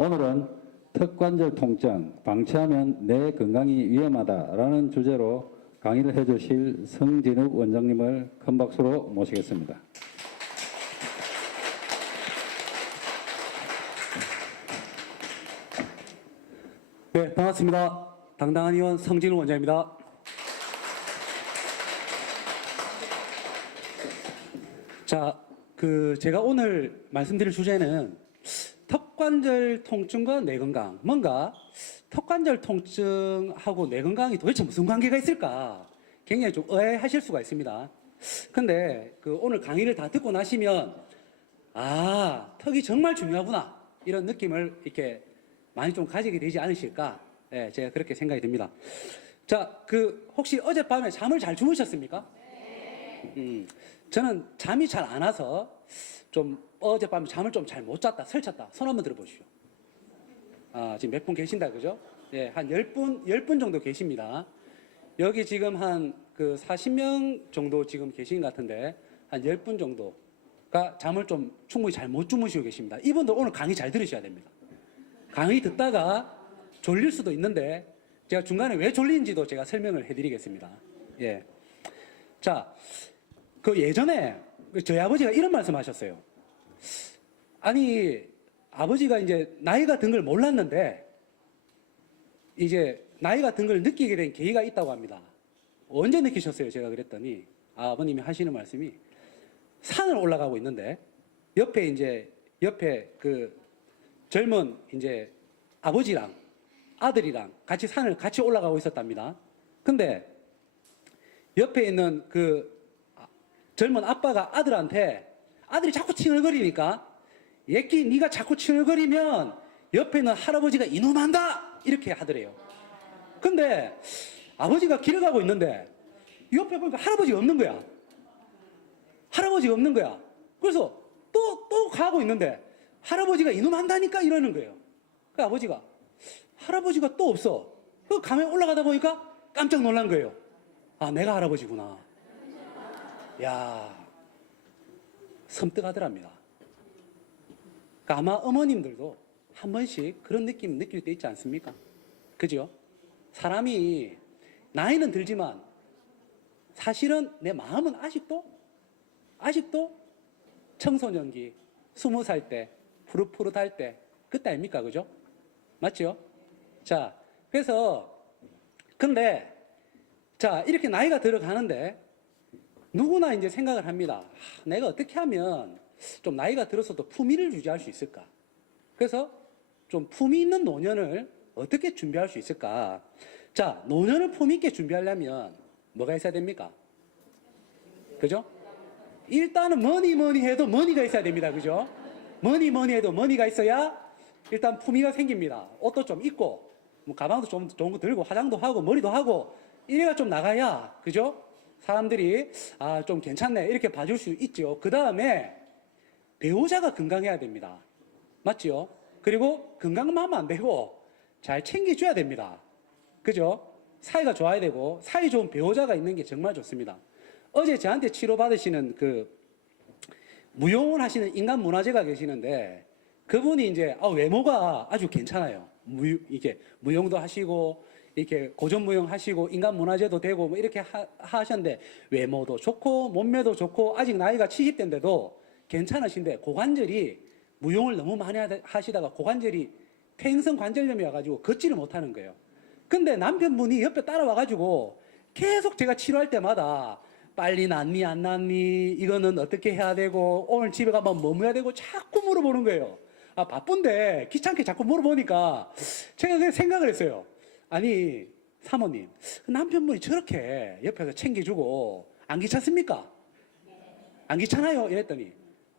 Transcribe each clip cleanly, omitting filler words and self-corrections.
오늘은 턱관절 통증 방치하면 내 건강이 위험하다라는 주제로 강의를 해주실 성진욱 원장님을 큰 박수로 모시겠습니다. 네, 반갑습니다. 당당한 의원 성진욱 원장입니다. 자, 제가 오늘 말씀드릴 주제는 턱관절 통증과 뇌 건강. 뭔가 턱관절 통증하고 뇌 건강이 도대체 무슨 관계가 있을까? 굉장히 좀 의아해하실 수가 있습니다. 근데 오늘 강의를 다 듣고 나시면 턱이 정말 중요하구나 이런 느낌을 이렇게 많이 좀 가지게 되지 않으실까? 네, 제가 그렇게 생각이 듭니다. 자, 혹시 어젯밤에 잠을 잘 주무셨습니까? 네. 저는 잠이 잘 안 와서 어젯밤에 잠을 좀 잘 못 잤다, 설쳤다. 손 한번 들어보시오. 지금 몇 분 계신다, 그죠? 예, 한 10분 정도 계십니다. 여기 지금 한 40명 정도 지금 계신 것 같은데, 한 10분 정도가 잠을 좀 충분히 잘 못 주무시고 계십니다. 이분들 오늘 강의 잘 들으셔야 됩니다. 강의 듣다가 졸릴 수도 있는데, 제가 중간에 왜 졸린지도 제가 설명을 해드리겠습니다. 예. 자, 예전에 저희 아버지가 이런 말씀 하셨어요. 아니, 아버지가 이제 나이가 든 걸 몰랐는데, 이제 나이가 든 걸 느끼게 된 계기가 있다고 합니다. 언제 느끼셨어요? 제가 그랬더니, 아버님이 하시는 말씀이, 산을 올라가고 있는데, 옆에 젊은 이제 아버지랑 아들이랑 같이 올라가고 있었답니다. 근데, 옆에 있는 젊은 아빠가 아들이 자꾸 칭얼거리니까 얘끼 네가 자꾸 칭얼거리면 옆에 있는 할아버지가 이놈한다 이렇게 하더래요. 근데 아버지가 길을 가고 있는데 옆에 보니까 할아버지가 없는 거야. 그래서 또 가고 있는데 할아버지가 이놈한다니까 이러는 거예요. 그 아버지가 할아버지가 또 없어. 가면 올라가다 보니까 깜짝 놀란 거예요. 내가 할아버지구나. 야, 섬뜩하더랍니다. 아마 어머님들도 한 번씩 그런 느낌 느낄 때 있지 않습니까? 그죠? 사람이 나이는 들지만 사실은 내 마음은 아직도 청소년기, 20살 때, 푸릇푸릇할 때, 그때 아닙니까? 그죠? 맞죠? 자, 근데, 이렇게 나이가 들어가는데, 누구나 이제 생각을 합니다. 내가 어떻게 하면 좀 나이가 들어서도 품위를 유지할 수 있을까? 그래서 좀 품위 있는 노년을 어떻게 준비할 수 있을까? 자, 노년을 품위 있게 준비하려면 뭐가 있어야 됩니까? 그죠? 일단은 뭐니 해도 머니가 있어야 됩니다. 그죠? 뭐니 해도 머니가 있어야 일단 품위가 생깁니다. 옷도 좀 입고, 가방도 좀 좋은 거 들고, 화장도 하고, 머리도 하고, 이래가 좀 나가야, 그죠? 사람들이 좀 괜찮네 이렇게 봐줄 수 있죠. 그 다음에 배우자가 건강해야 됩니다. 맞죠? 그리고 건강만 하면 안 되고 잘 챙겨줘야 됩니다. 그죠? 사이가 좋아야 되고 사이 좋은 배우자가 있는 게 정말 좋습니다. 어제 저한테 치료받으시는 무용을 하시는 인간문화재가 계시는데 그분이 이제 외모가 아주 괜찮아요. 이게 무용도 하시고 이렇게 고전무용 하시고 인간문화재도 되고 이렇게 하셨는데 외모도 좋고 몸매도 좋고 아직 나이가 70대인데도 괜찮으신데 고관절이 무용을 너무 많이 하시다가 고관절이 퇴행성 관절염이 와가지고 걷지를 못하는 거예요. 근데 남편분이 옆에 따라와가지고 계속 제가 치료할 때마다 빨리 낫니 안 낫니 이거는 어떻게 해야 되고 오늘 집에 가면 뭐 해야 되고 자꾸 물어보는 거예요. 바쁜데 귀찮게 자꾸 물어보니까 제가 그냥 생각을 했어요. 아니 사모님 남편분이 저렇게 옆에서 챙겨주고 안 귀찮습니까? 안 귀찮아요? 이랬더니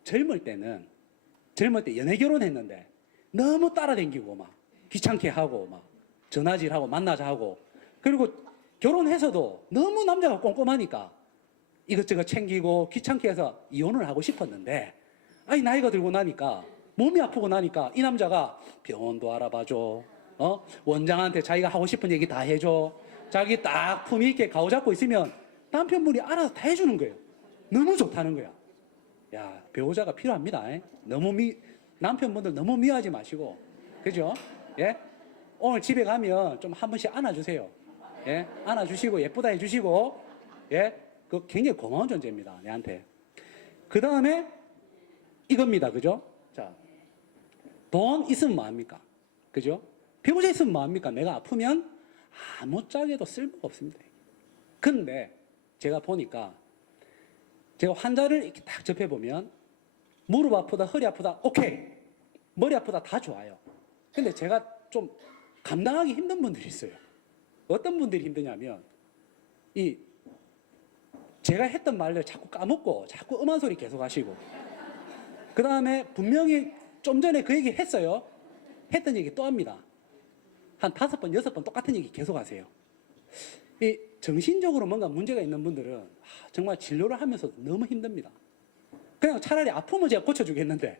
젊을 때 연애 결혼했는데 너무 따라다니고 막 귀찮게 하고 막 전화질하고 만나자 하고 그리고 결혼해서도 너무 남자가 꼼꼼하니까 이것저것 챙기고 귀찮게 해서 이혼을 하고 싶었는데 나이가 들고 나니까 몸이 아프고 나니까 이 남자가 병원도 알아봐줘 원장한테 자기가 하고 싶은 얘기 다 해줘 자기 딱 품위 있게 가오 잡고 있으면 남편분이 알아서 다 해주는 거예요. 너무 좋다는 거야. 야, 배우자가 필요합니다. 남편분들 너무 미워하지 마시고 그죠? 예? 오늘 집에 가면 좀 한 번씩 안아주세요. 예? 안아주시고 예쁘다 해주시고, 예? 그 굉장히 고마운 존재입니다. 내한테. 그 다음에 이겁니다. 그죠? 자, 돈 있으면 뭐합니까? 그죠? 배우자 있으면 뭐합니까? 내가 아프면 아무짝에도 쓸모가 없습니다. 근데 제가 보니까 제가 환자를 이렇게 딱 접해보면 무릎 아프다, 허리 아프다, 오케이. 머리 아프다, 다 좋아요. 근데 제가 좀 감당하기 힘든 분들이 있어요. 어떤 분들이 힘드냐면 제가 했던 말을 자꾸 까먹고 자꾸 음한 소리 계속 하시고, 그 다음에 분명히 좀 전에 그 얘기 했어요. 했던 얘기 또 합니다. 한 5번, 6번 똑같은 얘기 계속 하세요. 이 정신적으로 뭔가 문제가 있는 분들은 정말 진료를 하면서도 너무 힘듭니다. 그냥 차라리 아프면 제가 고쳐주겠는데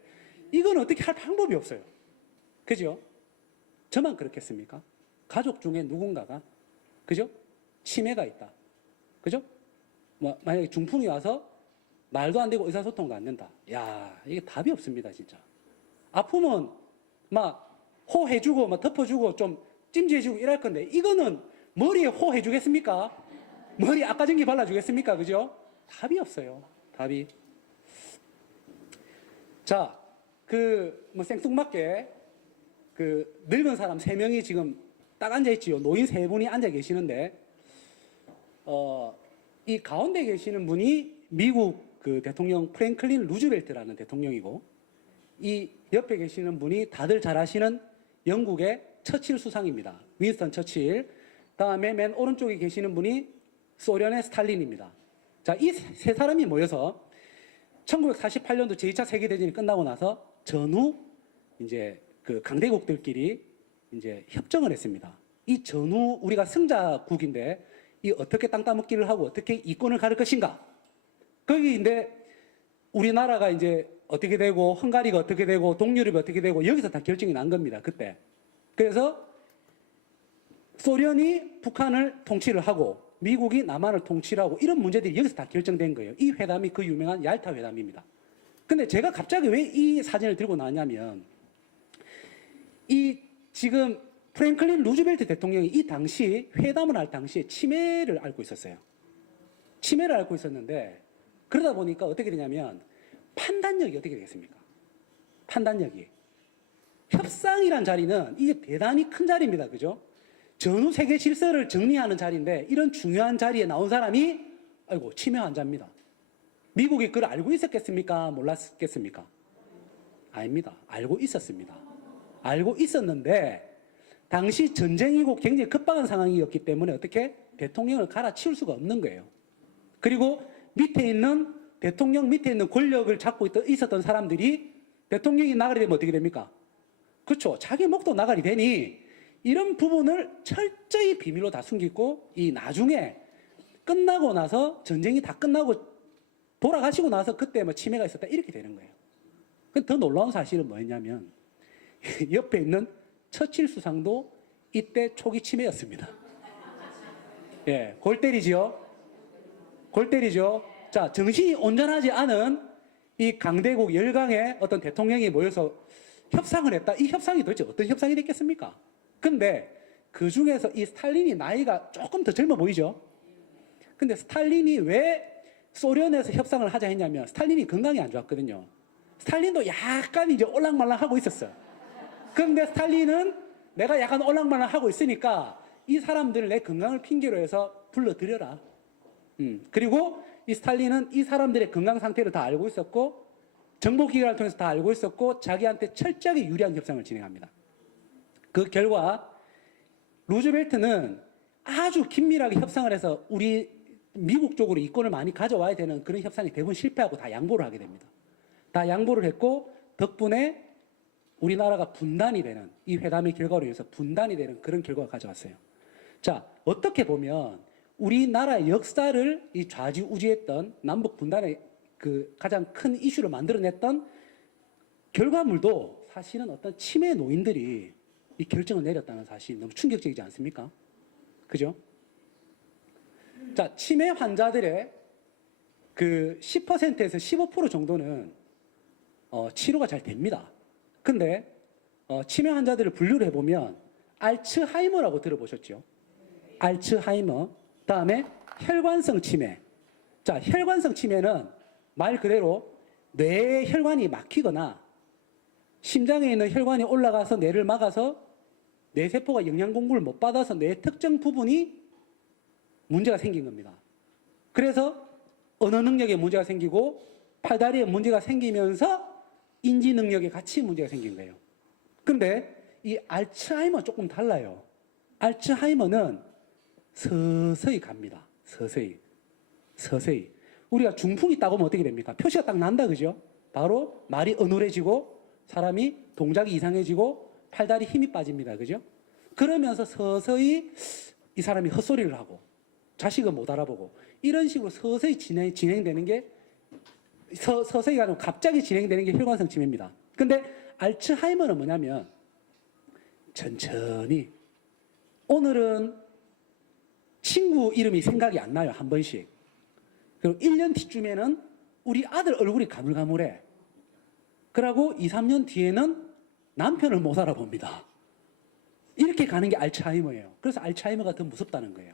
이건 어떻게 할 방법이 없어요. 그죠? 저만 그렇겠습니까? 가족 중에 누군가가, 그죠? 치매가 있다. 그죠? 뭐 만약에 중풍이 와서 말도 안 되고 의사소통도 안 된다. 야, 이게 답이 없습니다, 진짜. 아프면 막 호해주고 막 덮어주고 좀 찜질해주고 이럴 건데 이거는 머리에 호해주겠습니까? 머리 악화전기 발라주겠습니까? 그죠? 답이 없어요. 답이. 자, 뭐 생뚱맞게 늙은 사람 3명이 지금 딱 앉아있지요. 노인 3분이 앉아 계시는데, 이 가운데 계시는 분이 미국 대통령 프랭클린 루즈벨트라는 대통령이고, 이 옆에 계시는 분이 다들 잘 아시는 영국의 처칠 수상입니다. 윈스턴 처칠. 다음에 맨 오른쪽에 계시는 분이 소련의 스탈린입니다. 자, 이 세 사람이 모여서 1948년도 제2차 세계대전이 끝나고 나서 전후 이제 강대국들끼리 이제 협정을 했습니다. 이 전후 우리가 승자국인데 이 어떻게 땅 따먹기를 하고 어떻게 이권을 가를 것인가? 거기인데 우리나라가 이제 어떻게 되고 헝가리가 어떻게 되고 동유럽이 어떻게 되고 여기서 다 결정이 난 겁니다. 그때. 그래서 소련이 북한을 통치를 하고 미국이 남한을 통치를 하고 이런 문제들이 여기서 다 결정된 거예요. 이 회담이 그 유명한 얄타 회담입니다. 근데 제가 갑자기 왜 이 사진을 들고 나왔냐면 이 지금 프랭클린 루즈벨트 대통령이 이 당시 회담을 할 당시에 치매를 앓고 있었어요. 치매를 앓고 있었는데 그러다 보니까 어떻게 되냐면 판단력이 어떻게 되겠습니까? 판단력이. 협상이란 자리는 이게 대단히 큰 자리입니다. 그죠? 전후 세계 질서를 정리하는 자리인데 이런 중요한 자리에 나온 사람이 아이고 치매 환자입니다. 미국이 그걸 알고 있었겠습니까? 몰랐겠습니까? 아닙니다. 알고 있었습니다. 알고 있었는데 당시 전쟁이고 굉장히 급박한 상황이었기 때문에 어떻게 대통령을 갈아치울 수가 없는 거예요. 그리고 대통령 밑에 있는 권력을 잡고 있었던 사람들이 대통령이 나가게 되면 어떻게 됩니까? 그렇죠. 자기 목도 나가리 되니 이런 부분을 철저히 비밀로 다 숨기고 이 나중에 끝나고 나서 전쟁이 다 끝나고 돌아가시고 나서 그때 뭐 치매가 있었다 이렇게 되는 거예요. 더 놀라운 사실은 뭐였냐면 옆에 있는 처칠 수상도 이때 초기 치매였습니다. 예, 골 때리지요. 골 때리죠. 자, 정신이 온전하지 않은 이 강대국 열강의 어떤 대통령이 모여서 협상을 했다. 이 협상이 도대체 어떤 협상이 됐겠습니까? 근데 그 중에서 이 스탈린이 나이가 조금 더 젊어 보이죠? 근데 스탈린이 왜 소련에서 협상을 하자 했냐면 스탈린이 건강이 안 좋았거든요. 스탈린도 약간 이제 올랑말랑하고 있었어요. 근데 스탈린은 내가 약간 올랑말랑하고 있으니까 이 사람들을 내 건강을 핑계로 해서 불러들여라. 그리고 이 스탈린은 이 사람들의 건강 상태를 다 알고 있었고 정보기관을 통해서 다 알고 있었고 자기한테 철저하게 유리한 협상을 진행합니다. 그 결과 루즈벨트는 아주 긴밀하게 협상을 해서 우리 미국 쪽으로 이권을 많이 가져와야 되는 그런 협상이 대부분 실패하고 다 양보를 하게 됩니다. 다 양보를 했고 덕분에 우리나라가 분단이 되는 이 회담의 결과로 인해서 분단이 되는 그런 결과가 가져왔어요. 자, 어떻게 보면 우리나라의 역사를 이 좌지우지했던 남북 분단의 그 가장 큰 이슈를 만들어냈던 결과물도 사실은 어떤 치매 노인들이 이 결정을 내렸다는 사실이 너무 충격적이지 않습니까? 그죠? 자, 치매 환자들의 그 10%에서 15% 정도는 치료가 잘 됩니다. 근데 치매 환자들을 분류를 해보면 알츠하이머라고 들어보셨죠? 알츠하이머. 다음에 혈관성 치매. 자, 혈관성 치매는 말 그대로 뇌의 혈관이 막히거나 심장에 있는 혈관이 올라가서 뇌를 막아서 뇌세포가 영양 공급을 못 받아서 뇌 특정 부분이 문제가 생긴 겁니다. 그래서 언어 능력에 문제가 생기고 팔다리에 문제가 생기면서 인지 능력에 같이 문제가 생긴 거예요. 근데 이 알츠하이머 조금 달라요. 알츠하이머는 서서히 갑니다. 서서히. 우리가 중풍이 있다고 하면 어떻게 됩니까? 표시가 딱 난다, 그죠? 바로 말이 어눌해지고 사람이 동작이 이상해지고 팔다리 힘이 빠집니다, 그죠? 그러면서 서서히 이 사람이 헛소리를 하고 자식은 못 알아보고 이런 식으로 서서히 진행되는 게 서서히가 아니고 갑자기 진행되는 게 혈관성 치매입니다. 근데 알츠하이머는 뭐냐면 천천히 오늘은 친구 이름이 생각이 안 나요. 한 번씩. 그리고 1년 뒤쯤에는 우리 아들 얼굴이 가물가물해. 그러고 2, 3년 뒤에는 남편을 못 알아봅니다. 이렇게 가는 게 알츠하이머예요. 그래서 알츠하이머가 더 무섭다는 거예요.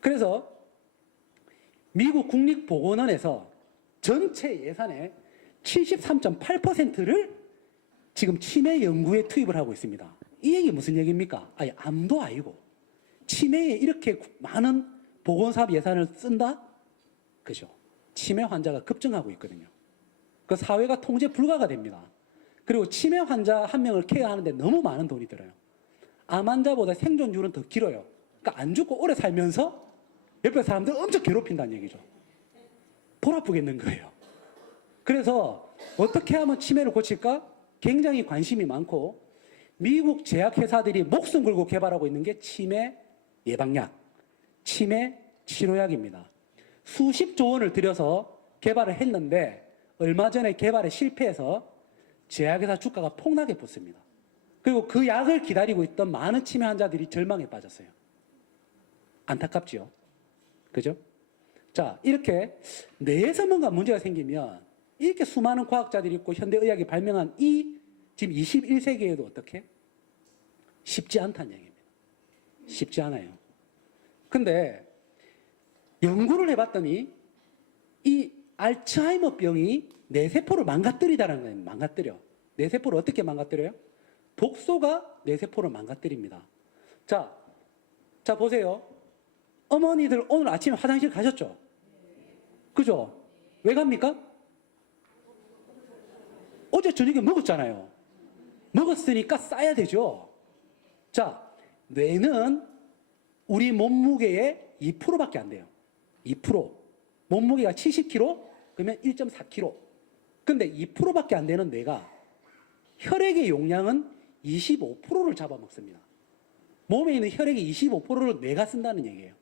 그래서 미국 국립보건원에서 전체 예산의 73.8%를 지금 치매 연구에 투입을 하고 있습니다. 이 얘기 무슨 얘기입니까? 아니, 암도 아니고 치매에 이렇게 많은 보건사업 예산을 쓴다? 그죠? 치매 환자가 급증하고 있거든요. 그 사회가 통제 불가가 됩니다. 그리고 치매 환자 한 명을 케어하는데 너무 많은 돈이 들어요. 암 환자보다 생존율은 더 길어요. 그러니까 안 죽고 오래 살면서 옆에 사람들 엄청 괴롭힌다는 얘기죠. 볼 아프겠는 거예요. 그래서 어떻게 하면 치매를 고칠까? 굉장히 관심이 많고 미국 제약회사들이 목숨 걸고 개발하고 있는 게 치매 예방약, 치매 치료약입니다. 수십조 원을 들여서 개발을 했는데 얼마 전에 개발에 실패해서 제약회사 주가가 폭락해 붙습니다. 그리고 그 약을 기다리고 있던 많은 치매 환자들이 절망에 빠졌어요. 안타깝지요. 그죠? 자, 이렇게 뇌에서 뭔가 문제가 생기면 이렇게 수많은 과학자들이 있고 현대의학이 발명한 이 지금 21세기에도 어떻게? 쉽지 않다는 얘기입니다. 쉽지 않아요. 근데 연구를 해봤더니 이 알츠하이머병이 뇌세포를 망가뜨리다는 거예요. 망가뜨려. 뇌세포를 어떻게 망가뜨려요? 독소가 뇌세포를 망가뜨립니다. 자 보세요. 어머니들 오늘 아침에 화장실 가셨죠? 그죠? 왜 갑니까? 어제 저녁에 먹었잖아요. 먹었으니까 싸야 되죠. 자, 뇌는 우리 몸무게의 2%밖에 안 돼요. 2%. 몸무게가 70kg? 그러면 1.4kg. 근데 2%밖에 안 되는 뇌가 혈액의 용량은 25%를 잡아먹습니다. 몸에 있는 혈액의 25%를 뇌가 쓴다는 얘기예요.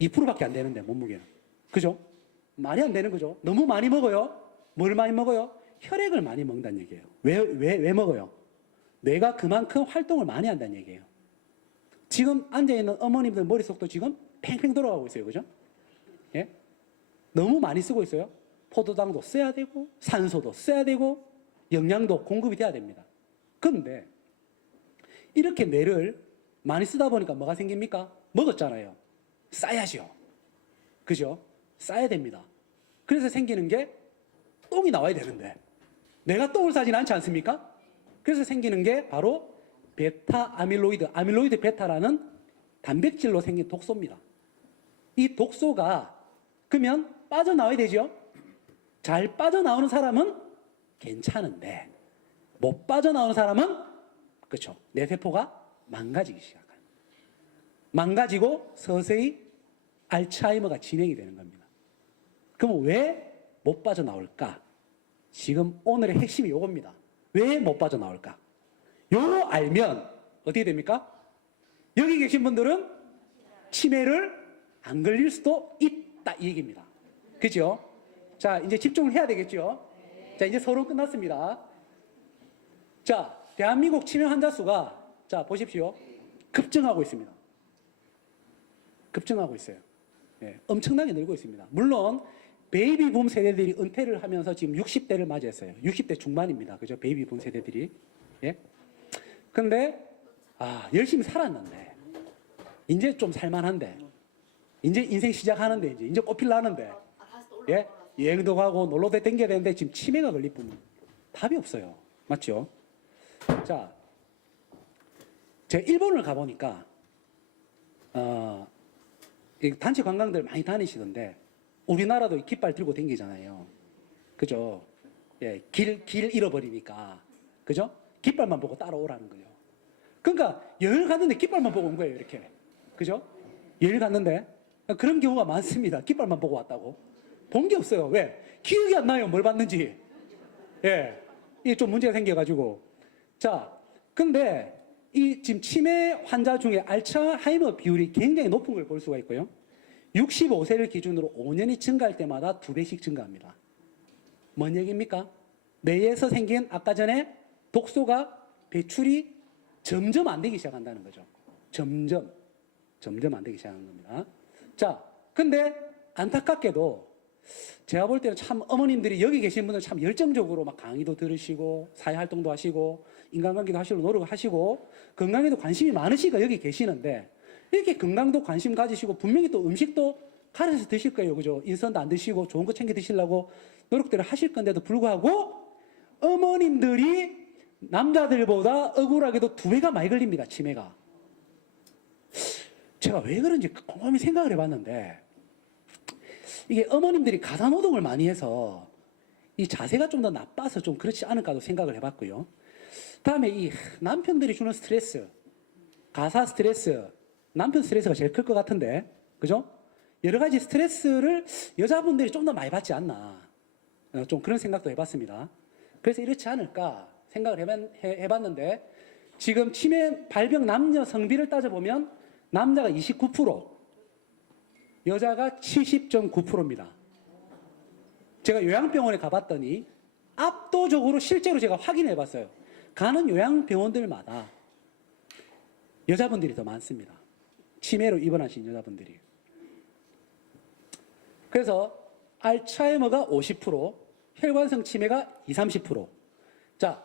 2%밖에 안 되는데 몸무게는. 그죠? 말이 안 되는 거죠. 너무 많이 먹어요. 뭘 많이 먹어요? 혈액을 많이 먹는다는 얘기예요. 왜 먹어요? 뇌가 그만큼 활동을 많이 한다는 얘기예요. 지금 앉아있는 어머님들 머릿속도 지금 팽팽 돌아가고 있어요. 그죠? 예? 너무 많이 쓰고 있어요. 포도당도 써야 되고 산소도 써야 되고 영양도 공급이 돼야 됩니다. 그런데 이렇게 뇌를 많이 쓰다 보니까 뭐가 생깁니까? 먹었잖아요. 싸야죠. 그죠? 싸야 됩니다. 그래서 생기는 게 똥이 나와야 되는데 뇌가 똥을 싸진 않지 않습니까? 그래서 생기는 게 바로 베타 아밀로이드, 아밀로이드 베타라는 단백질로 생긴 독소입니다. 이 독소가 그러면 빠져나와야 되죠? 잘 빠져나오는 사람은 괜찮은데 못 빠져나오는 사람은 그렇죠. 뇌세포가 망가지기 시작해요. 망가지고 서서히 알츠하이머가 진행이 되는 겁니다. 그럼 왜 못 빠져나올까? 지금 오늘의 핵심이 요겁니다. 왜 못 빠져나올까? 요거 알면 어떻게 됩니까? 여기 계신 분들은 치매를 안 걸릴 수도 있다 이 얘기입니다. 그죠? 자, 이제 집중을 해야 되겠죠? 자, 이제 서론 끝났습니다. 자, 대한민국 치매 환자 수가 자, 보십시오. 급증하고 있습니다. 급증하고 있어요. 네, 엄청나게 늘고 있습니다. 물론 베이비붐 세대들이 은퇴를 하면서 지금 60대를 맞이했어요. 60대 중반입니다. 그죠? 베이비붐 세대들이. 예? 근데, 열심히 살았는데, 이제 좀 살만한데, 이제 인생 시작하는데, 이제 꽃필나는데, 예? 여행도 가고 놀러도 댕겨야 되는데, 지금 치매가 걸릴 뿐 답이 없어요. 맞죠? 자, 제가 일본을 가보니까, 이 단체 관광들 많이 다니시던데, 우리나라도 이 깃발 들고 댕기잖아요. 그죠? 예, 길 잃어버리니까. 그죠? 깃발만 보고 따라오라는 거예요. 그러니까 여행 갔는데 깃발만 보고 온 거예요, 이렇게. 그죠? 여행 갔는데 그런 경우가 많습니다. 깃발만 보고 왔다고. 본 게 없어요. 왜? 기억이 안 나요, 뭘 봤는지. 예. 이게 좀 문제가 생겨가지고. 자, 근데 이 지금 치매 환자 중에 알츠하이머 비율이 굉장히 높은 걸 볼 수가 있고요. 65세를 기준으로 5년이 증가할 때마다 2배씩 증가합니다. 뭔 얘기입니까? 뇌에서 생긴 아까 전에 독소가 배출이 점점 안 되기 시작한다는 거죠. 점점 안 되기 시작하는 겁니다. 자, 근데 안타깝게도 제가 볼 때는 참 어머님들이 여기 계신 분들 참 열정적으로 막 강의도 들으시고 사회활동도 하시고 인간관계도 하시려고 노력하시고 건강에도 관심이 많으시니까 여기 계시는데 이렇게 건강도 관심 가지시고 분명히 또 음식도 가려서 드실 거예요. 그죠? 인선도 안 드시고 좋은 거 챙겨 드시려고 노력들을 하실 건데도 불구하고 어머님들이 남자들보다 억울하게도 2배가 많이 걸립니다. 치매가. 제가 왜 그런지 곰곰이 생각을 해봤는데 이게 어머님들이 가사노동을 많이 해서 이 자세가 좀 더 나빠서 좀 그렇지 않을까도 생각을 해봤고요. 다음에 이 남편들이 주는 스트레스, 가사 스트레스, 남편 스트레스가 제일 클 것 같은데, 그죠? 여러 가지 스트레스를 여자분들이 좀 더 많이 받지 않나. 좀 그런 생각도 해봤습니다. 그래서 이렇지 않을까 생각을 해봤는데, 지금 치매 발병 남녀 성비를 따져보면 남자가 29%, 여자가 70.9%입니다. 제가 요양병원에 가봤더니 압도적으로 실제로 제가 확인해 봤어요. 가는 요양병원들마다 여자분들이 더 많습니다. 치매로 입원하신 여자분들이. 그래서 알츠하이머가 50%, 혈관성 치매가 20, 30%. 자,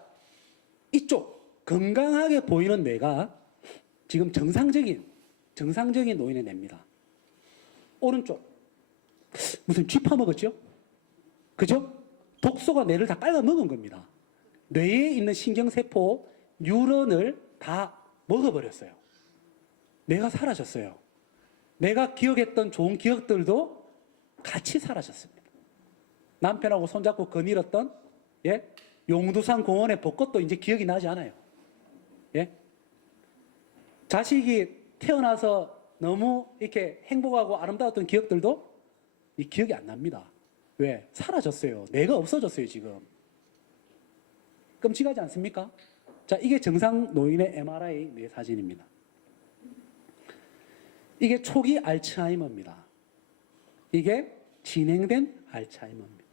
이쪽 건강하게 보이는 뇌가 지금 정상적인 노인의 뇌입니다. 오른쪽 무슨 쥐 파먹었죠? 그죠? 독소가 뇌를 다 깔아먹은 겁니다. 뇌에 있는 신경세포, 뉴런을 다 먹어버렸어요. 뇌가 사라졌어요. 내가 기억했던 좋은 기억들도 같이 사라졌습니다. 남편하고 손잡고 거닐었던 용두산 공원의 벚꽃도 이제 기억이 나지 않아요. 예? 자식이 태어나서 너무 이렇게 행복하고 아름다웠던 기억들도 이 기억이 안 납니다. 왜? 사라졌어요. 뇌가 없어졌어요, 지금. 끔찍하지 않습니까? 자, 이게 정상 노인의 MRI 뇌 사진입니다. 이게 초기 알츠하이머입니다. 이게 진행된 알츠하이머입니다.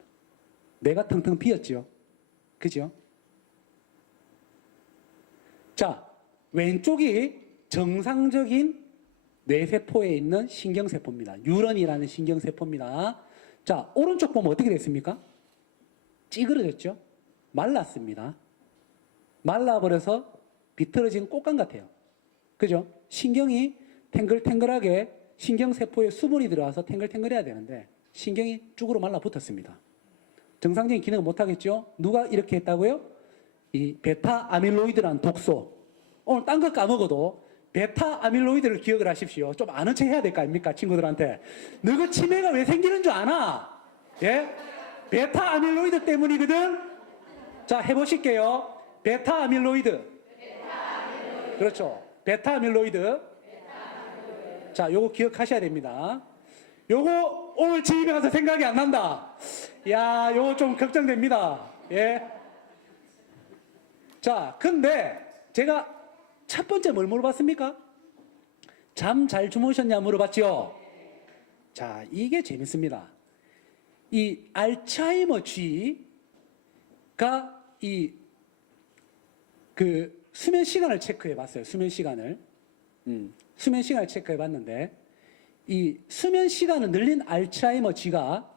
뇌가 텅텅 비었죠. 그죠? 자, 왼쪽이 정상적인 뇌세포에 있는 신경세포입니다. 뉴런이라는 신경세포입니다. 자, 오른쪽 보면 어떻게 됐습니까? 찌그러졌죠? 말랐습니다. 말라버려서 비틀어진 꽃감 같아요. 그죠? 신경이 탱글탱글하게 신경세포에 수분이 들어와서 탱글탱글해야 되는데 신경이 쭉으로 말라붙었습니다. 정상적인 기능을 못하겠죠? 누가 이렇게 했다고요? 이 베타 아밀로이드라는 독소. 오늘 딴 거 까먹어도 베타 아밀로이드를 기억을 하십시오. 좀 아는 척 해야 될 거 아닙니까? 친구들한테. 너가 치매가 왜 생기는 줄 아나? 예? 베타 아밀로이드 때문이거든? 자, 해보실게요. 베타 아밀로이드. 그렇죠. 베타 아밀로이드. 자, 요거 기억하셔야 됩니다. 요거 오늘 집에 가서 생각이 안 난다. 야, 요거 좀 걱정됩니다. 예. 자, 근데 제가 첫 번째 뭘 물어봤습니까? 잠 잘 주무셨냐 물어봤죠? 자, 이게 재밌습니다. 이 알츠하이머 쥐가 수면 시간을 체크해 봤어요. 수면 시간을. 수면 시간을 체크해 봤는데 이 수면 시간을 늘린 알츠하이머 쥐가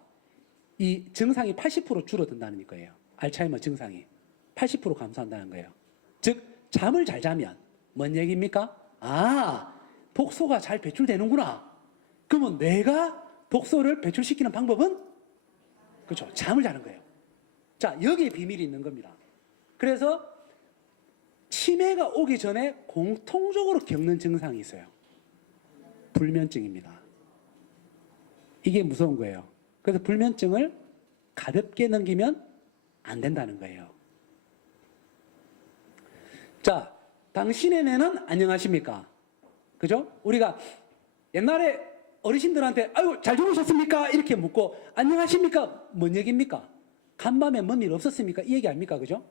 이 증상이 80% 줄어든다는 거예요. 알츠하이머 증상이 80% 감소한다는 거예요. 즉 잠을 잘 자면 뭔 얘기입니까? 아, 독소가 잘 배출되는구나. 그러면 내가 독소를 배출시키는 방법은 그렇죠. 잠을 자는 거예요. 자, 여기에 비밀이 있는 겁니다. 그래서 치매가 오기 전에 공통적으로 겪는 증상이 있어요. 불면증입니다. 이게 무서운 거예요. 그래서 불면증을 가볍게 넘기면 안 된다는 거예요. 자, 당신의 뇌는 안녕하십니까? 그죠? 우리가 옛날에 어르신들한테 아유 잘 주무셨습니까? 이렇게 묻고 안녕하십니까? 뭔 얘기입니까? 간밤에 뭔 일 없었습니까? 이 얘기 아닙니까? 그죠?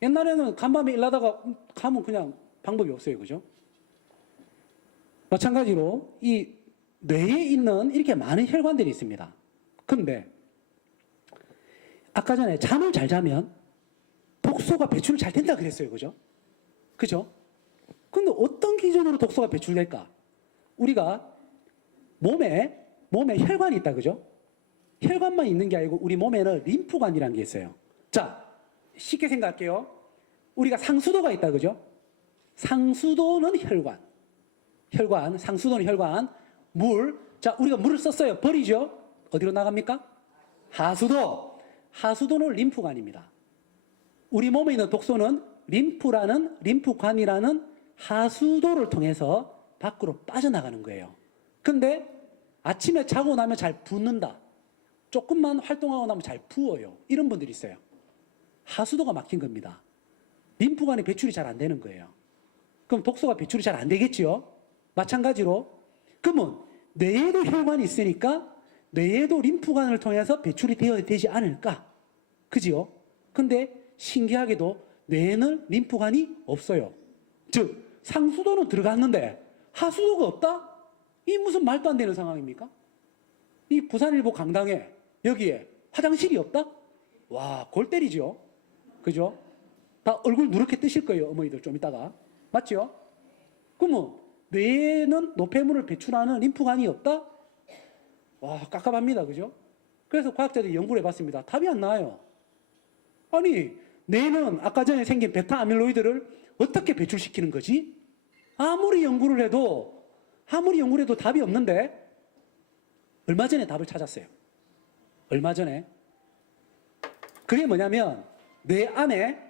옛날에는 간밤에 일하다가 가면 그냥 방법이 없어요. 그죠? 마찬가지로 이 뇌에 있는 이렇게 많은 혈관들이 있습니다. 근데 아까 전에 잠을 잘 자면 독소가 배출이 잘 된다 그랬어요. 그죠? 그죠? 근데 어떤 기준으로 독소가 배출될까? 우리가 몸에 혈관이 있다. 그죠? 혈관만 있는 게 아니고 우리 몸에는 림프관이라는 게 있어요. 자, 쉽게 생각할게요. 우리가 상수도가 있다. 그죠? 상수도는 혈관. 상수도는 혈관. 물. 자, 우리가 물을 썼어요. 버리죠? 어디로 나갑니까? 하수도. 하수도는 림프관입니다. 우리 몸에 있는 독소는 림프관이라는 하수도를 통해서 밖으로 빠져나가는 거예요. 근데 아침에 자고 나면 잘 붓는다. 조금만 활동하고 나면 잘 부어요. 이런 분들이 있어요. 하수도가 막힌 겁니다. 림프관이 배출이 잘 안 되는 거예요. 그럼 독소가 배출이 잘 안 되겠지요? 마찬가지로 그러면 뇌에도 혈관이 있으니까 뇌에도 림프관을 통해서 배출이 되어야 되지 않을까? 그지요? 근데 신기하게도 뇌에는 림프관이 없어요. 즉 상수도는 들어갔는데 하수도가 없다? 이 무슨 말도 안 되는 상황입니까? 이 부산일보 강당에 여기에 화장실이 없다? 와, 골 때리죠? 그죠? 다 얼굴 누렇게 뜨실 거예요, 어머니들 좀 이따가. 맞죠? 그러면 뇌에는 노폐물을 배출하는 림프관이 없다? 와, 깝깝합니다. 그죠? 그래서 과학자들이 연구를 해봤습니다. 답이 안 나와요. 아니, 뇌는 아까 전에 생긴 베타 아밀로이드를 어떻게 배출시키는 거지? 아무리 연구를 해도 답이 없는데 얼마 전에 답을 찾았어요. 얼마 전에. 그게 뭐냐면 뇌 안에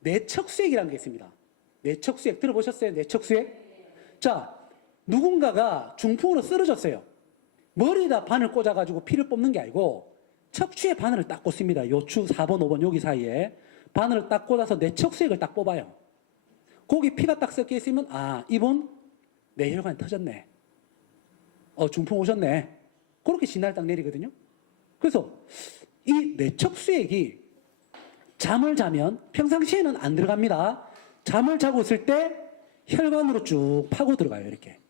뇌척수액이라는 게 있습니다. 뇌척수액 들어보셨어요? 뇌척수액? 자, 누군가가 중풍으로 쓰러졌어요. 머리에다 바늘 꽂아가지고 피를 뽑는 게 아니고 척추에 바늘을 딱 꽂습니다. 요추 4번, 5번 여기 사이에 바늘을 딱 꽂아서 뇌척수액을 딱 뽑아요. 거기 피가 딱 섞여 있으면 아, 이분 뇌혈관이 터졌네. 중풍 오셨네. 그렇게 진단을 딱 내리거든요. 그래서 이 뇌척수액이 잠을 자면 평상시에는 안 들어갑니다. 잠을 자고 있을 때 혈관으로 쭉 파고 들어가요. 이렇게.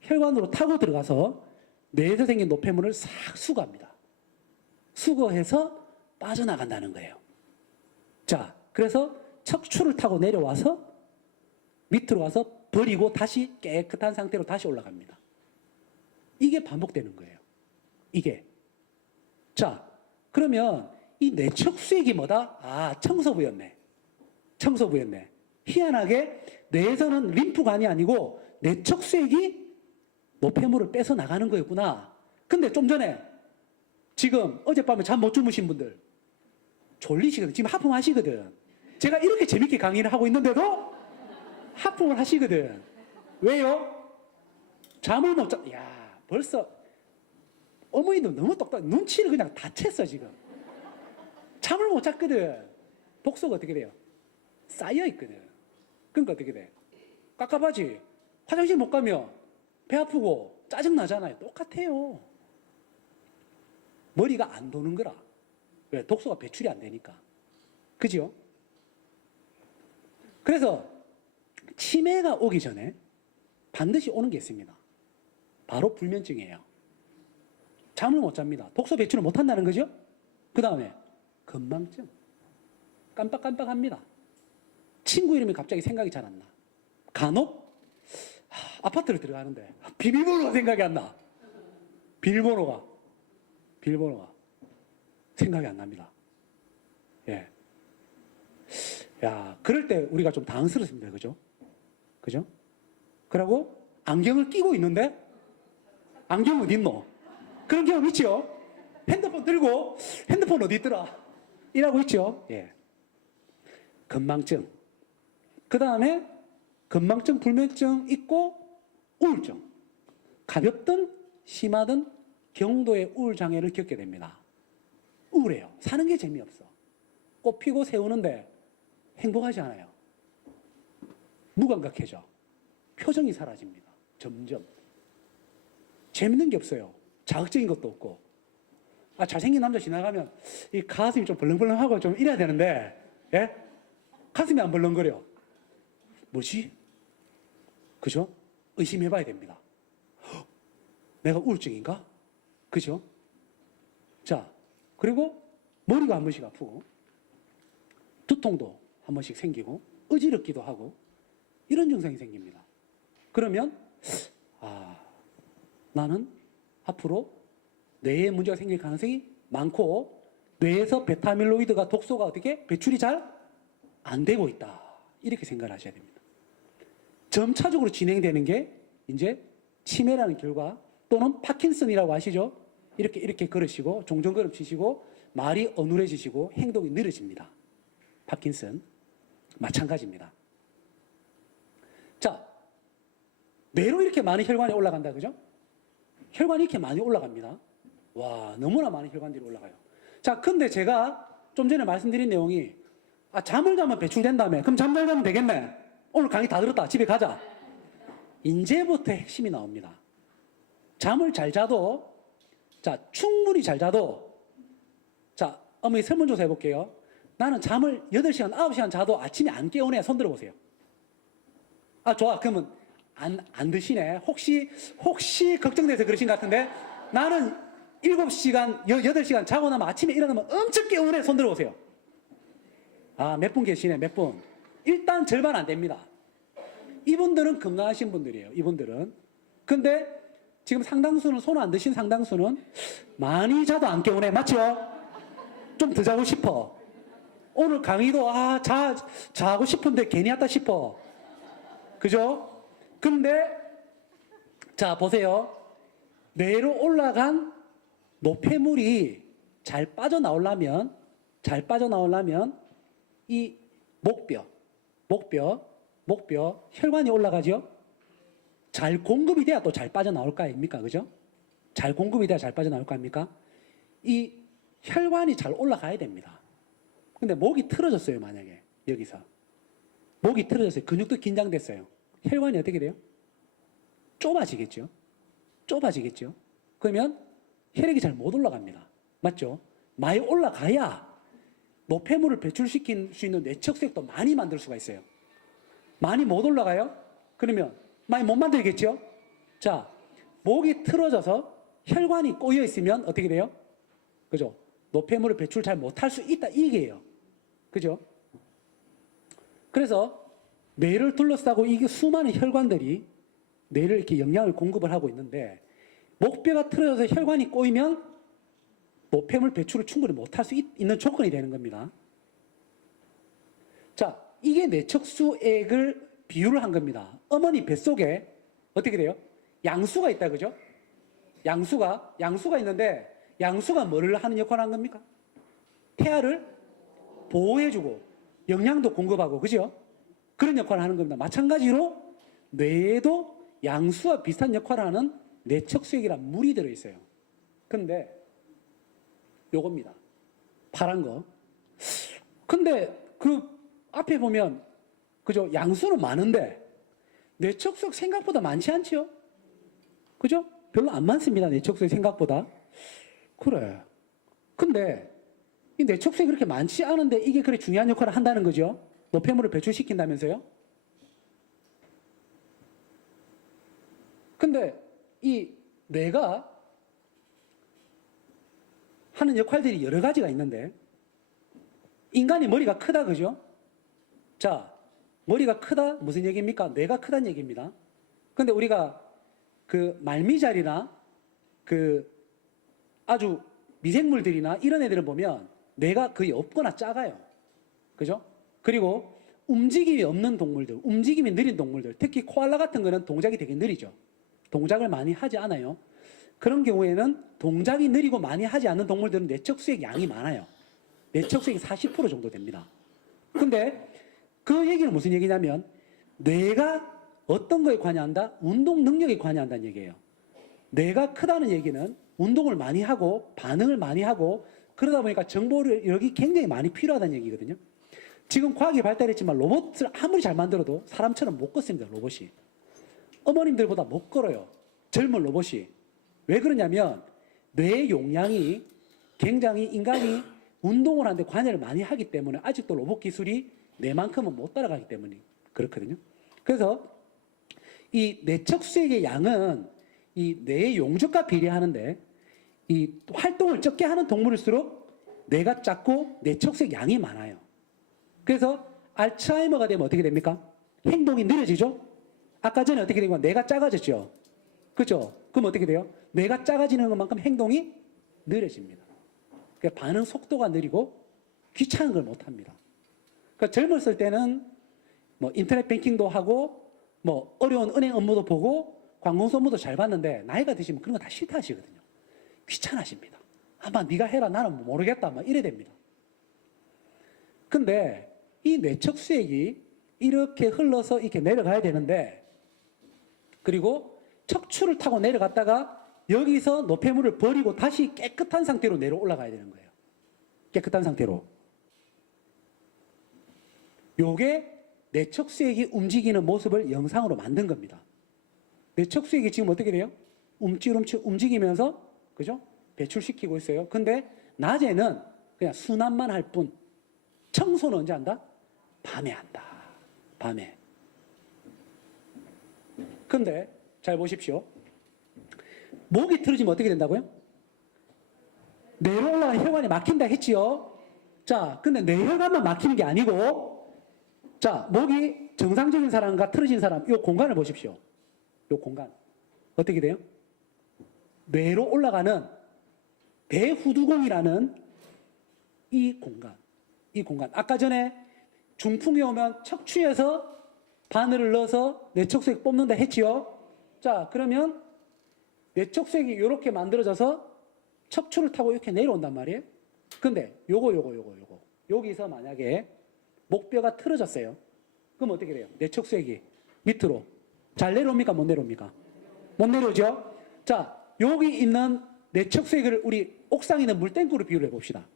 혈관으로 타고 들어가서 뇌에서 생긴 노폐물을 싹 수거합니다. 수거해서 빠져나간다는 거예요. 자, 그래서 척추를 타고 내려와서 밑으로 와서 버리고 다시 깨끗한 상태로 다시 올라갑니다. 이게 반복되는 거예요. 이게. 자, 그러면 이 뇌척수액이 뭐다? 아, 청소부였네. 청소부였네. 희한하게 뇌에서는 림프관이 아니고 뇌척수액이 노폐물을 빼서 나가는 거였구나. 근데 좀 전에 지금 어젯밤에 잠 못 주무신 분들 졸리시거든. 지금 하품하시거든. 제가 이렇게 재밌게 강의를 하고 있는데도 하품을 하시거든. 왜요? 잠을 못 자. 야, 벌써 어머니도 너무 똑똑. 눈치를 그냥 다 챘어 지금. 잠을 못 잤거든. 독소가 어떻게 돼요? 쌓여 있거든. 그러니까 어떻게 돼? 깝깝하지. 화장실 못 가면 배 아프고 짜증 나잖아요. 똑같아요. 머리가 안 도는 거라. 왜? 독소가 배출이 안 되니까. 그죠? 그래서 치매가 오기 전에 반드시 오는 게 있습니다. 바로 불면증이에요. 잠을 못 잡니다. 독소 배출을 못 한다는 거죠? 그 다음에 건망증. 깜빡깜빡합니다. 친구 이름이 갑자기 생각이 잘 안 나. 간혹 아파트를 들어가는데 비밀번호가 생각이 안 나. 비밀번호가. 생각이 안 납니다. 예. 야, 그럴 때 우리가 좀 당황스럽습니다. 그죠? 그죠? 그러고 안경을 끼고 있는데 안경 어디 있노? 그런 경험 있죠? 핸드폰 들고 핸드폰 어디 있더라? 이라고 있죠? 예. 건망증. 그 다음에 건망증, 불면증 있고 우울증. 가볍든 심하든 경도의 우울 장애를 겪게 됩니다. 우울해요. 사는 게 재미없어. 꽃 피고 세우는데 행복하지 않아요. 무감각해져. 표정이 사라집니다. 점점. 재밌는 게 없어요. 자극적인 것도 없고. 아, 잘생긴 남자 지나가면 이 가슴이 좀 벌렁벌렁하고 좀 이래야 되는데, 예? 가슴이 안 벌렁거려. 뭐지? 그죠? 의심해봐야 됩니다. 헉, 내가 우울증인가? 그죠? 자, 그리고 머리가 한 번씩 아프고, 두통도 한 번씩 생기고, 어지럽기도 하고, 이런 증상이 생깁니다. 그러면, 아, 나는 앞으로 뇌에 문제가 생길 가능성이 많고, 뇌에서 베타밀로이드가 독소가 어떻게 배출이 잘 안 되고 있다. 이렇게 생각을 하셔야 됩니다. 점차적으로 진행되는 게 이제 치매라는 결과 또는 파킨슨이라고 아시죠? 이렇게 걸으시고 종종 걸음 치시고 말이 어눌해지시고 행동이 느려집니다. 파킨슨 마찬가지입니다. 자, 뇌로 이렇게 많은 혈관이 올라간다, 그죠? 혈관이 이렇게 많이 올라갑니다. 와, 너무나 많은 혈관들이 올라가요. 자, 근데 제가 좀 전에 말씀드린 내용이 잠을 자면 배출된다며. 그럼 잠 잘 자면 되겠네. 오늘 강의 다 들었다. 집에 가자. 이제부터 핵심이 나옵니다. 잠을 잘 자도, 자, 충분히 잘 자도, 자, 어머니 설문조사 해볼게요. 나는 잠을 8시간, 9시간 자도 아침에 안 깨우네. 손 들어보세요. 아, 좋아. 그러면 안 드시네. 혹시 걱정돼서 그러신 것 같은데 나는 7시간, 8시간 자고 나면 아침에 일어나면 엄청 깨우네. 손 들어보세요. 아, 몇 분 계시네, 몇 분. 일단 절반 안 됩니다. 이분들은 건강하신 분들이에요, 이분들은. 근데 지금 상당수는, 손 안 드신 상당수는 많이 자도 안 깨우네, 맞죠? 좀 더 자고 싶어. 오늘 강의도, 자고 싶은데 괜히 왔다 싶어. 그죠? 근데, 자, 보세요. 뇌로 올라간 노폐물이 잘 빠져나오려면 이 목뼈, 혈관이 올라가죠? 잘 공급이 돼야 또 잘 빠져나올 거 아닙니까? 그죠? 잘 공급이 돼야 잘 빠져나올 거 아닙니까? 이 혈관이 잘 올라가야 됩니다. 근데 목이 틀어졌어요, 만약에. 여기서. 목이 틀어졌어요. 근육도 긴장됐어요. 혈관이 어떻게 돼요? 좁아지겠죠? 그러면 혈액이 잘 못 올라갑니다. 맞죠? 많이 올라가야 노폐물을 배출시킬 수 있는 뇌척수액도 많이 만들 수가 있어요. 많이 못 올라가요? 그러면 많이 못 만들겠죠? 자, 목이 틀어져서 혈관이 꼬여 있으면 어떻게 돼요? 그죠? 노폐물을 배출 잘 못할 수 있다, 이게예요. 그죠? 그래서 뇌를 둘러싸고 이게 수많은 혈관들이 뇌를 이렇게 영양을 공급을 하고 있는데 목뼈가 틀어져서 혈관이 꼬이면 노폐물 배출을 충분히 못할 수 있는 조건이 되는 겁니다. 자, 이게 뇌척수액을 비유를 한 겁니다. 어머니 뱃속에 어떻게 돼요? 양수가 있다, 그죠? 양수가 있는데 양수가 뭐를 하는 역할을 한 겁니까? 태아를 보호해주고 영양도 공급하고, 그죠? 그런 역할을 하는 겁니다. 마찬가지로 뇌에도 양수와 비슷한 역할을 하는 뇌척수액이란 물이 들어있어요. 근데 요겁니다. 파란 거. 근데 그 앞에 보면 그죠? 양수는 많은데 뇌척수액 생각보다 많지 않지요? 그죠? 별로 안 많습니다. 뇌척수액 생각보다. 그래. 근데 이 뇌척수액이 그렇게 많지 않은데 이게 그렇게 중요한 역할을 한다는 거죠? 노폐물을 배출시킨다면서요? 근데 이 뇌가 하는 역할들이 여러 가지가 있는데 인간이 머리가 크다, 그죠? 자, 머리가 크다 무슨 얘기입니까? 뇌가 크다는 얘기입니다. 근데 우리가 그 말미잘이나 그 아주 미생물들이나 이런 애들을 보면 뇌가 거의 없거나 작아요. 그죠? 그리고 움직임이 없는 동물들, 움직임이 느린 동물들, 특히 코알라 같은 거는 동작이 되게 느리죠. 동작을 많이 하지 않아요. 그런 경우에는 동작이 느리고 많이 하지 않는 동물들은 내적 수액 양이 많아요. 내적 수액이 40% 정도 됩니다. 근데 그 얘기는 무슨 얘기냐면 뇌가 어떤 거에 관여한다? 운동 능력에 관여한다는 얘기예요. 뇌가 크다는 얘기는 운동을 많이 하고 반응을 많이 하고 그러다 보니까 정보를 여기 굉장히 많이 필요하다는 얘기거든요. 지금 과학이 발달했지만 로봇을 아무리 잘 만들어도 사람처럼 못 걷습니다. 로봇이. 어머님들보다 못 걸어요. 젊은 로봇이. 왜 그러냐면 뇌 용량이 굉장히 인간이 운동을 하는데 관여를 많이 하기 때문에 아직도 로봇 기술이 뇌만큼은 못 따라가기 때문에 그렇거든요. 그래서 이 뇌척 수액의 양은 이 뇌의 용적과 비례하는데 이 활동을 적게 하는 동물일수록 뇌가 작고 뇌척 수액 양이 많아요. 그래서 알츠하이머가 되면 어떻게 됩니까? 행동이 느려지죠? 아까 전에 어떻게 된 거야? 뇌가 작아졌죠? 그죠? 그럼 어떻게 돼요? 뇌가 작아지는 것만큼 행동이 느려집니다. 그러니까 반응 속도가 느리고 귀찮은 걸 못합니다. 그러니까 젊었을 때는 뭐 인터넷 뱅킹도 하고 뭐 어려운 은행 업무도 보고 관공서 업무도 잘 봤는데 나이가 드시면 그런 거 다 싫다 하시거든요. 귀찮아집니다. 아마 네가 해라 나는 모르겠다 막 이래 됩니다. 근데 이 뇌척 수액이 이렇게 흘러서 이렇게 내려가야 되는데 그리고 척추를 타고 내려갔다가 여기서 노폐물을 버리고 다시 깨끗한 상태로 내려 올라가야 되는 거예요. 깨끗한 상태로. 요게 뇌척 수액이 움직이는 모습을 영상으로 만든 겁니다. 뇌척 수액이 지금 어떻게 돼요? 움찔움찔 움직이면서 그죠? 배출시키고 있어요. 근데 낮에는 그냥 순환만 할 뿐. 청소는 언제 한다? 밤에 한다. 밤에. 근데 잘 보십시오. 목이 틀어지면 어떻게 된다고요? 뇌로 올라가는 혈관이 막힌다 했지요. 자, 근데 뇌혈관만 막히는 게 아니고 자, 목이 정상적인 사람과 틀어진 사람 이 공간을 보십시오. 이 공간. 어떻게 돼요? 뇌로 올라가는 배후두공이라는 이 공간. 이 공간. 아까 전에 중풍이 오면 척추에서 바늘을 넣어서 뇌척수액 뽑는다 했지요. 자, 그러면 뇌척수액이 이렇게 만들어져서 척추를 타고 이렇게 내려온단 말이에요. 근데 요거. 여기서 만약에 목뼈가 틀어졌어요. 그럼 어떻게 돼요? 뇌척수액이 밑으로 잘 내려옵니까? 못 내려옵니까? 못 내려오죠? 자, 여기 있는 뇌척수액을 우리 옥상에 있는 물탱크로 비유를 해봅시다.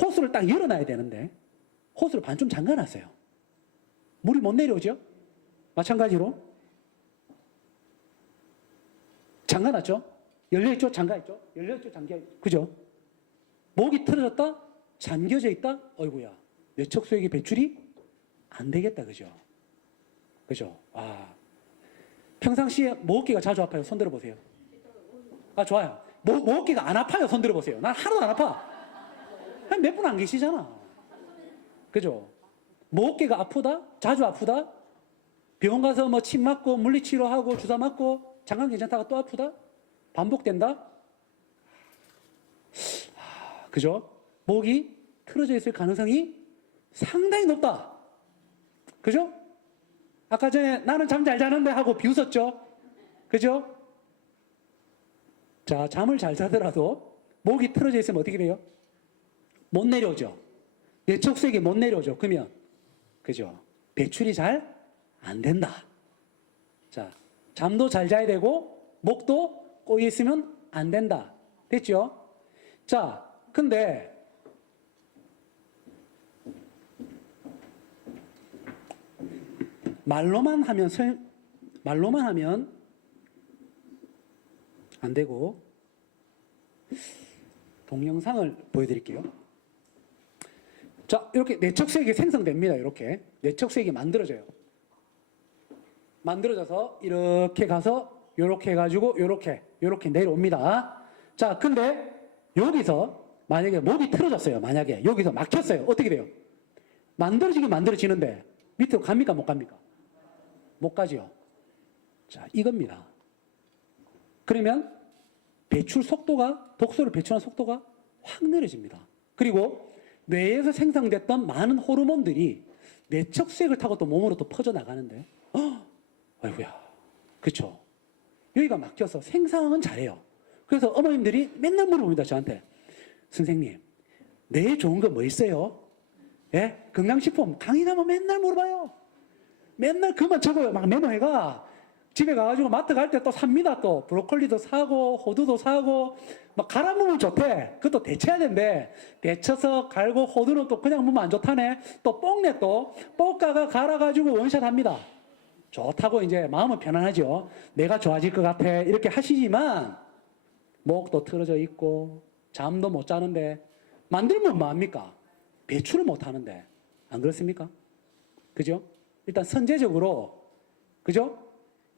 호스를 딱 열어놔야 되는데 호스를 반쯤 잠가놨어요. 물이 못 내려오죠? 마찬가지로 잠가놨죠? 열려있죠? 잠가있죠? 열려있죠? 잠겨있죠? 그죠? 목이 틀어졌다? 잠겨져 있다? 어이구야 뇌척수액이 배출이 안 되겠다. 그죠? 그죠? 아, 평상시에 목어깨가 자주 아파요. 손 들어보세요. 아, 좋아요. 목어깨가 안 아파요. 손 들어보세요. 난 하나도 안 아파. 몇 분 안 계시잖아. 그죠? 목어깨가 아프다? 자주 아프다? 병원 가서 뭐 침 맞고 물리치료하고 주사 맞고 잠깐 괜찮다가 또 아프다? 반복된다? 그죠? 목이 틀어져 있을 가능성이 상당히 높다. 그죠? 아까 전에 나는 잠 잘 자는데 하고 비웃었죠? 그죠? 자, 잠을 잘 자더라도 목이 틀어져 있으면 어떻게 돼요? 못 내려오죠. 뇌척수액이 못 내려오죠. 그러면 그죠? 배출이 잘 안 된다. 자, 잠도 잘 자야 되고 목도 꼬여 있으면 안 된다. 됐죠? 자, 근데 말로만 하면 안 되고 동영상을 보여드릴게요. 자, 이렇게 뇌척수액이 생성됩니다. 이렇게 뇌척수액이 만들어져요. 만들어져서 이렇게 가서 이렇게 해가지고 이렇게 내려옵니다. 자, 근데 여기서 만약에 목이 틀어졌어요. 만약에 여기서 막혔어요. 어떻게 돼요? 만들어지는데 밑으로 갑니까? 못 갑니까? 못 가죠. 자, 이겁니다. 그러면 배출 속도가, 독소를 배출하는 속도가 확 느려집니다. 그리고 뇌에서 생성됐던 많은 호르몬들이 뇌척수액을 타고 또 몸으로 또 퍼져나가는데, 아이고야. 그쵸? 여기가 막혀서 생상은 잘해요. 그래서 어머님들이 맨날 물어봅니다, 저한테. 선생님, 뇌에 좋은 거 뭐 있어요? 예? 건강식품 강의 가면 맨날 물어봐요. 맨날 그만 적어요. 막 메모해가. 집에 가가지고 마트 갈 때 또 삽니다. 또 브로콜리도 사고 호두도 사고 막 갈아 먹으면 좋대. 그것도 데쳐야 된대. 데쳐서 갈고 호두는 또 그냥 먹으면 안 좋다네. 또 뽕내 또 볶아가 갈아가지고 원샷 합니다. 좋다고 이제 마음은 편안하죠. 내가 좋아질 것 같아 이렇게 하시지만 목도 틀어져 있고 잠도 못 자는데 만들면 뭐합니까? 배출을 못 하는데 안 그렇습니까? 그죠? 일단 선제적으로 그죠?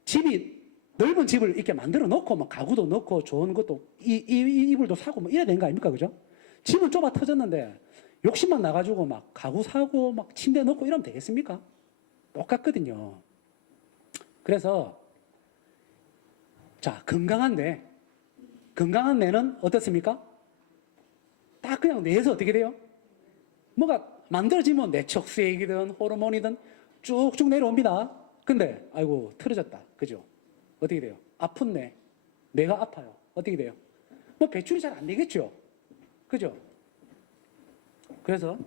집이 넓은 집을 이렇게 만들어 놓고 뭐 가구도 넣고 좋은 것도 이불도 사고 뭐 이래야 되는 거 아닙니까? 그죠? 집은 좁아 터졌는데 욕심만 나가지고 막 가구 사고 막 침대 넣고 이러면 되겠습니까? 똑같거든요. 그래서 자, 건강한 뇌는 어떻습니까? 딱 그냥 뇌에서 어떻게 돼요? 뭐가 만들어지면 뇌척수액이든 호르몬이든 쭉쭉 내려옵니다. 근데 아이고 틀어졌다. 그죠? 어떻게 돼요? 아픈 뇌가 아파요. 어떻게 돼요? 뭐 배출이 잘 안 되겠죠? 그죠? 그래서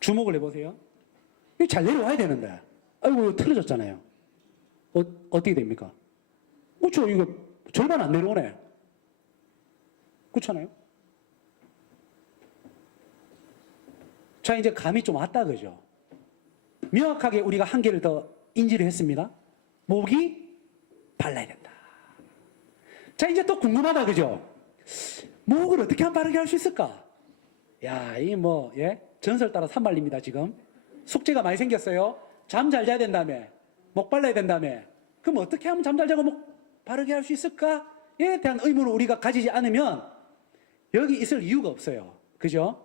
주목을 해보세요. 이거 잘 내려와야 되는데 아이고 틀어졌잖아요. 어떻게 됩니까? 그렇죠. 이거 절반 안 내려오네. 그렇잖아요. 자, 이제 감이 좀 왔다 그죠? 명확하게 우리가 한계를 더 인지를 했습니다. 목이 발라야 된다. 자, 이제 또 궁금하다 그죠? 목을 어떻게 하면 바르게 할 수 있을까? 야, 이 뭐, 예? 전설 따라 산말립니다, 지금. 숙제가 많이 생겼어요. 잠 잘 자야 된다며. 목 발라야 된다며. 그럼 어떻게 하면 잠 잘 자고 목 바르게 할 수 있을까에 대한 의문을 우리가 가지지 않으면 여기 있을 이유가 없어요. 그죠?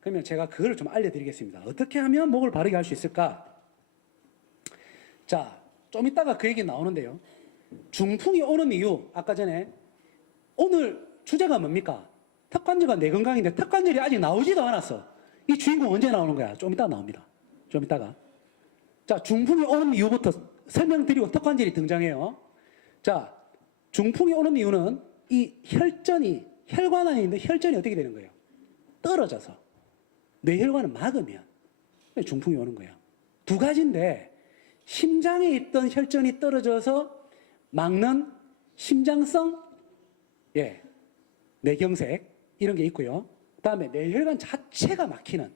그러면 제가 그걸 좀 알려드리겠습니다. 어떻게 하면 목을 바르게 할 수 있을까? 자, 좀 이따가 그 얘기 나오는데요. 중풍이 오는 이유, 아까 전에 오늘 주제가 뭡니까? 턱관절과 뇌 건강인데 턱관절이 아직 나오지도 않았어. 이 주인공 언제 나오는 거야? 좀 이따 나옵니다. 좀 이따가. 자, 중풍이 오는 이유부터 설명드리고 턱관절이 등장해요. 자, 중풍이 오는 이유는 이 혈관 안에 있는 혈전이 어떻게 되는 거예요? 떨어져서. 뇌혈관을 막으면 중풍이 오는 거예요. 두 가지인데 심장에 있던 혈전이 떨어져서 막는 심장성 뇌경색 이런 게 있고요. 그다음에 뇌혈관 자체가 막히는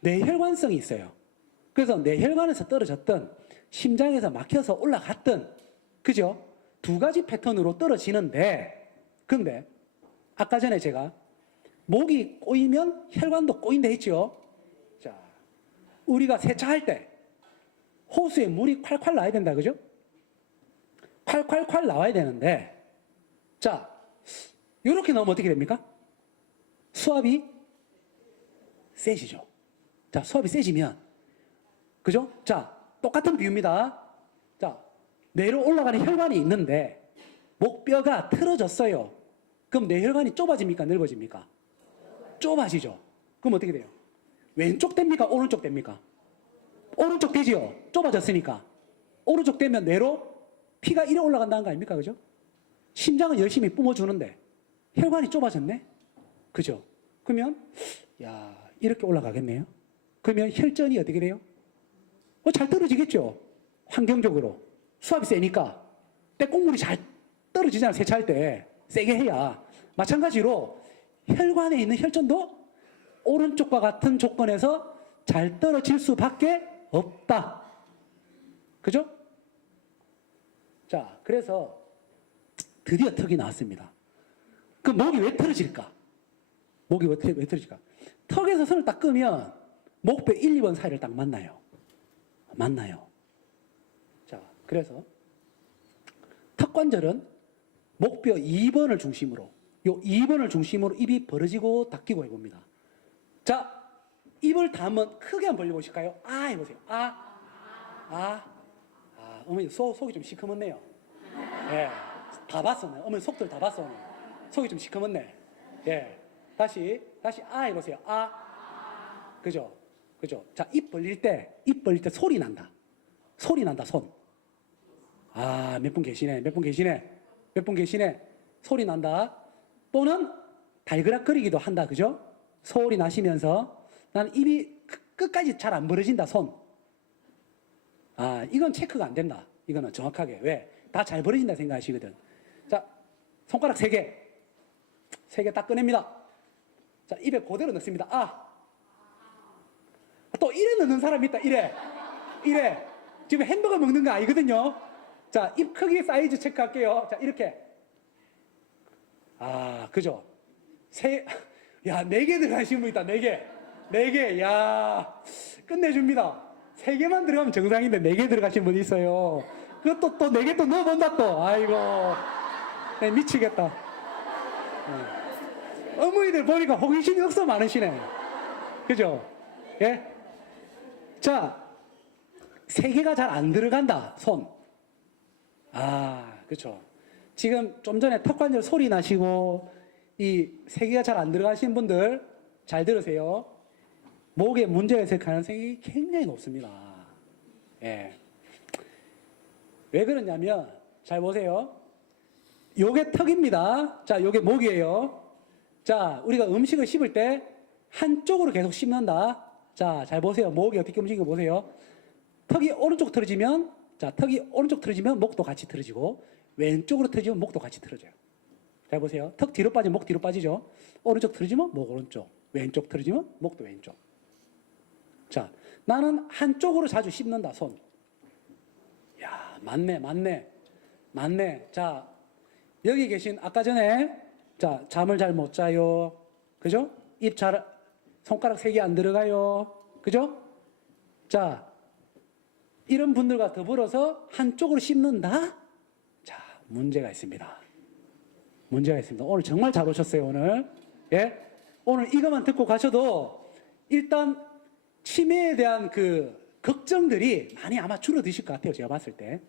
뇌혈관성이 있어요. 그래서 뇌혈관에서 떨어졌던 심장에서 막혀서 올라갔던 그죠? 두 가지 패턴으로 떨어지는데 근데 아까 전에 제가 목이 꼬이면 혈관도 꼬인다 했죠. 자, 우리가 세차할 때 호수에 물이 콸콸 나와야 된다, 그죠? 콸콸콸 나와야 되는데, 자, 이렇게 나오면 어떻게 됩니까? 수압이 세지죠. 자, 수압이 세지면, 그죠? 자, 똑같은 비유입니다. 자, 뇌로 올라가는 혈관이 있는데 목뼈가 틀어졌어요. 그럼 뇌혈관이 좁아집니까? 넓어집니까? 좁아지죠. 그럼 어떻게 돼요? 왼쪽 됩니까? 오른쪽 됩니까? 오른쪽 되지요. 좁아졌으니까. 오른쪽 되면 뇌로 피가 이래 올라간다는 거 아닙니까? 그죠? 심장은 열심히 뿜어주는데 혈관이 좁아졌네? 그죠? 그러면 야, 이렇게 올라가겠네요. 그러면 혈전이 어떻게 돼요? 잘 떨어지겠죠. 환경적으로. 수압이 세니까. 때국물이 잘 떨어지잖아. 세차할 때. 세게 해야. 마찬가지로 혈관에 있는 혈전도 오른쪽과 같은 조건에서 잘 떨어질 수밖에 없다. 그죠? 자, 그래서 드디어 턱이 나왔습니다. 그 목이 왜 틀어질까? 목이 왜 틀어질까? 턱에서 선을 딱 끄면 목뼈 1, 2번 사이를 딱 만나요. 자, 그래서 턱관절은 목뼈 2번을 중심으로 요 2번을 중심으로 입이 벌어지고 닫히고 해봅니다. 자, 입을 다 한번 크게 한번 벌려보실까요? 아 해보세요. 아. 어머니 속이 좀 시커멓네요. 예, 다 봤어. 어머니 속들 다 봤어. 속이 좀 시커멓네. 예, 다시 이러세요. 그죠? 자, 입 벌릴 때 소리 난다. 손. 몇 분 계시네. 소리 난다. 또는 달그락거리기도 한다. 그죠? 소리 나시면서 나는 입이 끝까지 잘 안 벌어진다. 손. 이건 체크가 안 된다. 이거는 정확하게. 왜? 다 잘 벌어진다 생각하시거든. 자, 손가락 3개. 3개 딱 꺼냅니다. 자, 입에 그대로 넣습니다. 또 이래 넣는 사람이 있다. 이래. 지금 햄버거 먹는 거 아니거든요. 자, 입 크기 사이즈 체크할게요. 자, 이렇게. 그죠? 4개 들어가신 분 있다. 4개. 야, 끝내줍니다. 3개만 들어가면 정상인데 4개 들어가신 분 있어요. 그것도 또 4개 또 넣어본다 또. 아이고. 네, 미치겠다. 어머니들 보니까 호기심이 없어 많으시네. 그죠? 예? 자, 3개가 잘 안 들어간다. 손. 그쵸. 지금 좀 전에 턱관절 소리 나시고 이 3개가 잘 안 들어가신 분들 잘 들으세요. 목에 문제가 있을 가능성이 굉장히 높습니다. 예. 왜 그러냐면 잘 보세요. 요게 턱입니다. 자, 요게 목이에요. 자, 우리가 음식을 씹을 때 한쪽으로 계속 씹는다. 자, 잘 보세요. 목이 어떻게 움직이는 거 보세요. 턱이 오른쪽 틀어지면 목도 같이 틀어지고 왼쪽으로 틀어지면 목도 같이 틀어져요. 잘 보세요. 턱 뒤로 빠지면 목 뒤로 빠지죠. 오른쪽 틀어지면 목 오른쪽, 왼쪽 틀어지면 목도 왼쪽. 자, 나는 한쪽으로 자주 씹는다. 손. 야, 맞네. 자, 여기 계신 아까 전에 자, 잠을 잘 못 자요. 그죠? 손가락 3개 안 들어가요. 그죠? 자, 이런 분들과 더불어서 한쪽으로 씹는다? 자, 문제가 있습니다. 오늘 정말 잘 오셨어요, 오늘. 예? 오늘 이것만 듣고 가셔도 일단 치매에 대한 그 걱정들이 많이 아마 줄어드실 것 같아요, 제가 봤을 때.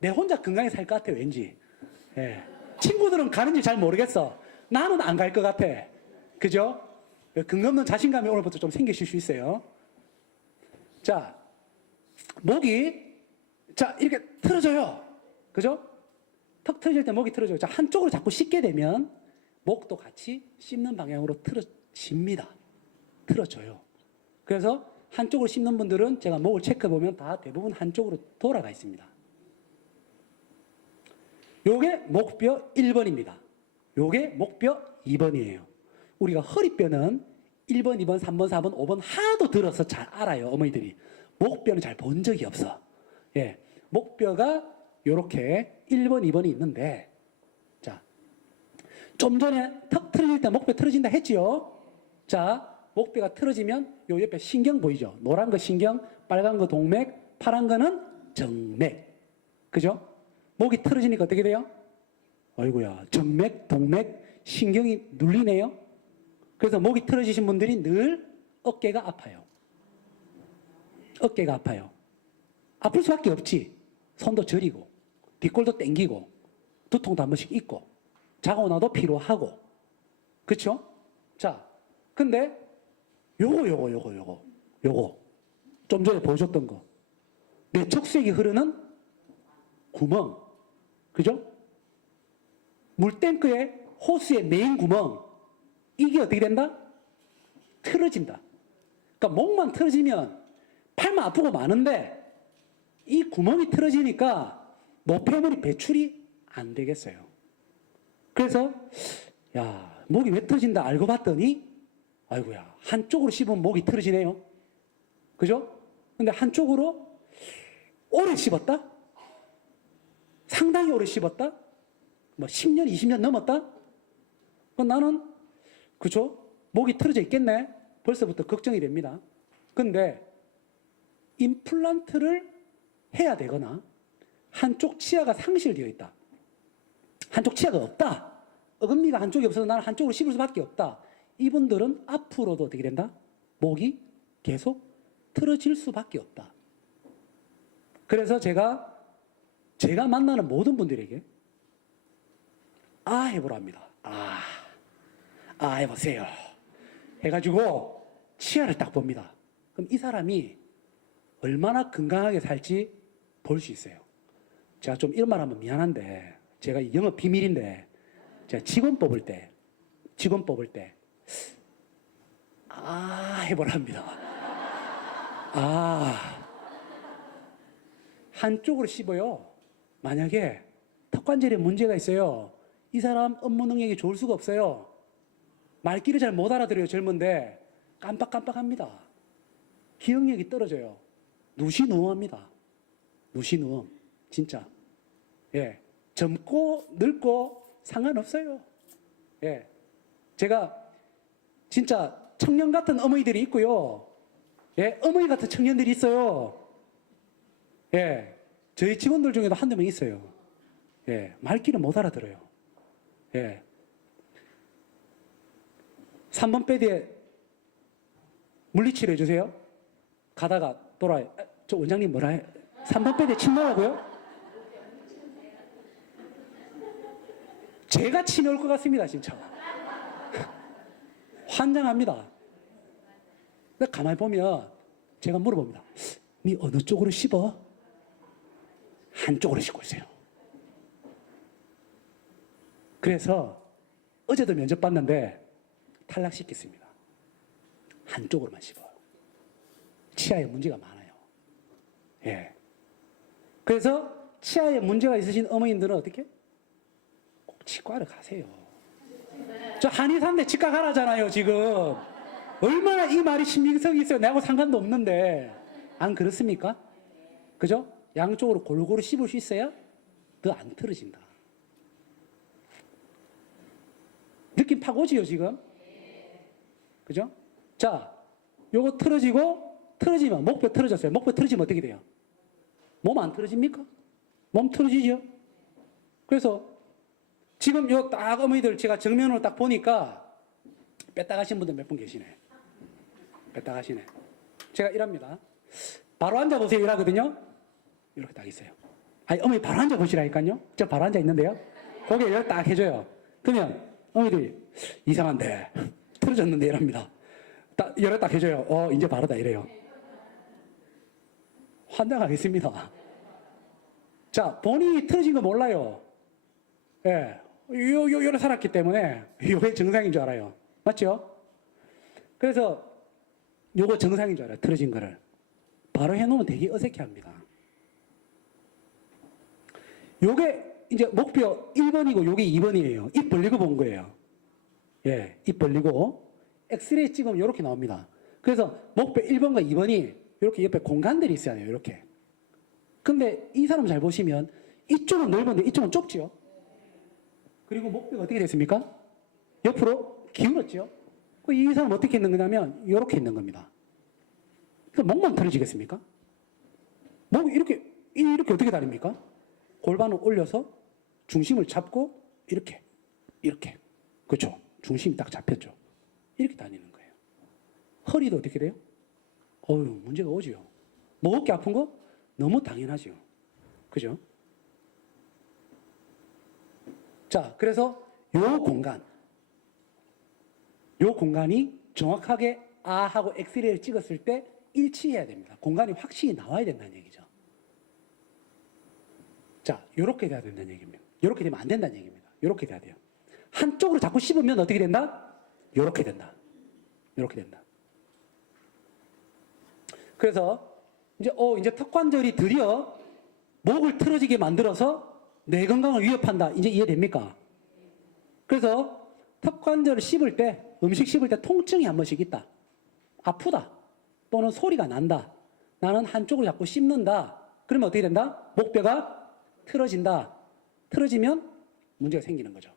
내 혼자 건강히 살 것 같아요, 왠지. 예. 친구들은 가는지 잘 모르겠어. 나는 안 갈 것 같아. 그죠? 근거 없는 자신감이 오늘부터 좀 생기실 수 있어요. 자, 목이, 자, 이렇게 틀어져요. 그죠? 턱 틀어질 때 목이 틀어져요. 자, 한쪽으로 자꾸 씹게 되면 목도 같이 씹는 방향으로 틀어집니다. 틀어져요. 그래서 한쪽으로 씹는 분들은 제가 목을 체크해보면 다 대부분 한쪽으로 돌아가 있습니다. 요게 목뼈 1번입니다. 요게 목뼈 2번이에요. 우리가 허리뼈는 1번, 2번, 3번, 4번, 5번 하도 들어서 잘 알아요, 어머니들이. 목뼈는 잘 본 적이 없어. 예. 목뼈가 요렇게 1번, 2번이 있는데, 자, 좀 전에 턱 틀어질 때 목뼈 틀어진다 했지요? 자, 목뼈가 틀어지면 요 옆에 신경 보이죠? 노란 거 신경, 빨간 거 동맥, 파란 거는 정맥. 그죠? 목이 틀어지니까 어떻게 돼요? 아이고야, 정맥, 동맥, 신경이 눌리네요. 그래서 목이 틀어지신 분들이 늘 어깨가 아파요. 아플 수밖에 없지. 손도 저리고, 뒷골도 땡기고, 두통도 한 번씩 있고, 자고 나도 피로하고. 그쵸? 자, 근데 요거. 좀 전에 보여줬던 거. 뇌척수액이 흐르는 구멍. 그죠? 물탱크의 호스의 메인 구멍. 이게 어떻게 된다? 틀어진다. 그러니까 목만 틀어지면 팔만 아프고 많은데 이 구멍이 틀어지니까 노폐물이 배출이 안 되겠어요. 그래서 야, 목이 왜 틀어진다 알고 봤더니 아이고야, 한쪽으로 씹으면 목이 틀어지네요. 그죠? 근데 한쪽으로 오래 씹었다? 상당히 오래 씹었다? 뭐 10년, 20년 넘었다? 그럼 나는 그죠? 목이 틀어져 있겠네? 벌써부터 걱정이 됩니다. 근데 임플란트를 해야 되거나 한쪽 치아가 상실되어 있다. 한쪽 치아가 없다. 어금니가 한쪽이 없어서 나는 한쪽으로 씹을 수밖에 없다. 이분들은 앞으로도 어떻게 된다? 목이 계속 틀어질 수밖에 없다. 그래서 제가 만나는 모든 분들에게 해보라 합니다. 해보세요. 해가지고 치아를 딱 봅니다. 그럼 이 사람이 얼마나 건강하게 살지 볼 수 있어요. 제가 좀 이런 말 하면 미안한데, 제가 영업 비밀인데, 제가 직원 뽑을 때, 해보라 합니다. 한쪽으로 씹어요. 만약에 턱관절에 문제가 있어요. 이 사람 업무 능력이 좋을 수가 없어요. 말귀를 잘 못 알아들어요. 젊은데 깜빡깜빡합니다. 기억력이 떨어져요. 누시누엄합니다. 누시누엄. 진짜. 예. 젊고 늙고 상관없어요. 예. 제가 진짜 청년 같은 어머니들이 있고요. 예. 어머니 같은 청년들이 있어요. 예. 저희 직원들 중에도 한두 명 있어요. 예. 말귀를 못 알아들어요. 예. 3번 배드에 물리치료 해주세요. 가다가 돌아요. 저 원장님 뭐라 해? 3번 배드에 침 넣으라고요? 제가 침이 올 것 같습니다, 진짜. 환장합니다. 근데 가만히 보면 제가 물어봅니다. 니 어느 쪽으로 씹어? 한쪽으로 씹고 있어요. 그래서 어제도 면접 봤는데 탈락시켰습니다. 한쪽으로만 씹어요. 치아에 문제가 많아요. 예. 그래서 치아에 문제가 있으신 어머님들은 어떻게? 꼭 치과를 가세요. 저 한의사인데 치과 가라잖아요, 지금. 얼마나 이 말이 신빙성이 있어요. 내하고 상관도 없는데. 안 그렇습니까? 그죠? 양쪽으로 골고루 씹을 수 있어야 더 안 틀어진다. 느낌 팍 오지요, 지금? 그죠? 자, 요거 틀어지면, 목뼈 틀어졌어요. 목뼈 틀어지면 어떻게 돼요? 몸 안 틀어집니까? 몸 틀어지죠? 그래서 지금 요 딱 어머니들 제가 정면으로 딱 보니까 뺐다 가신 분들 몇 분 계시네. 뺐다 가시네. 제가 이랍니다. 바로 앉아보세요. 이러거든요. 이렇게 딱 있어요. 아니, 어머니 바로 앉아보시라니까요. 저 바로 앉아 있는데요. 고개 이렇게 딱 해줘요. 그러면 어머니들이 이상한데 틀어졌는데 이랍니다. 딱 이렇게 딱 해줘요. 이제 바로다 이래요. 환장하겠습니다. 자, 본인이 틀어진 거 몰라요. 예. 요래 살았기 때문에 요게 정상인 줄 알아요. 맞죠? 그래서 요거 정상인 줄 알아요. 틀어진 거를. 바로 해놓으면 되게 어색해 합니다. 요게 이제 목표 1번이고 요게 2번이에요. 입 벌리고 본 거예요. 예, 입 벌리고 엑스레이 찍으면 이렇게 나옵니다. 그래서 목표 1번과 2번이 이렇게 옆에 공간들이 있어야 해요. 이렇게. 근데 이 사람 잘 보시면 이쪽은 넓은데 이쪽은 좁죠. 그리고 목뼈가 어떻게 됐습니까? 옆으로 기울었죠. 이 사람 어떻게 있는 거냐면 이렇게 있는 겁니다. 그래서 목만 틀어지겠습니까? 목이 이렇게 어떻게 다닙니까? 골반을 올려서 중심을 잡고 이렇게 그렇죠. 중심이 딱 잡혔죠. 이렇게 다니는 거예요. 허리도 어떻게 돼요? 문제가 오지요. 뭐 어깨 아픈 거? 너무 당연하죠. 그죠? 자, 그래서 요 공간이 정확하게 하고 엑스레이를 찍었을 때 일치해야 됩니다. 공간이 확실히 나와야 된다는 얘기죠. 자, 요렇게 돼야 된다는 얘기입니다. 요렇게 되면 안 된다는 얘기입니다. 요렇게 돼야 돼요. 한쪽으로 자꾸 씹으면 어떻게 된다? 요렇게 된다. 요렇게 된다. 그래서 이제 턱관절이 드디어 목을 틀어지게 만들어서 뇌 건강을 위협한다. 이제 이해됩니까? 그래서 턱관절을 씹을 때, 음식 씹을 때 통증이 한 번씩 있다. 아프다. 또는 소리가 난다. 나는 한쪽을 자꾸 씹는다. 그러면 어떻게 된다? 목뼈가 틀어진다. 틀어지면 문제가 생기는 거죠.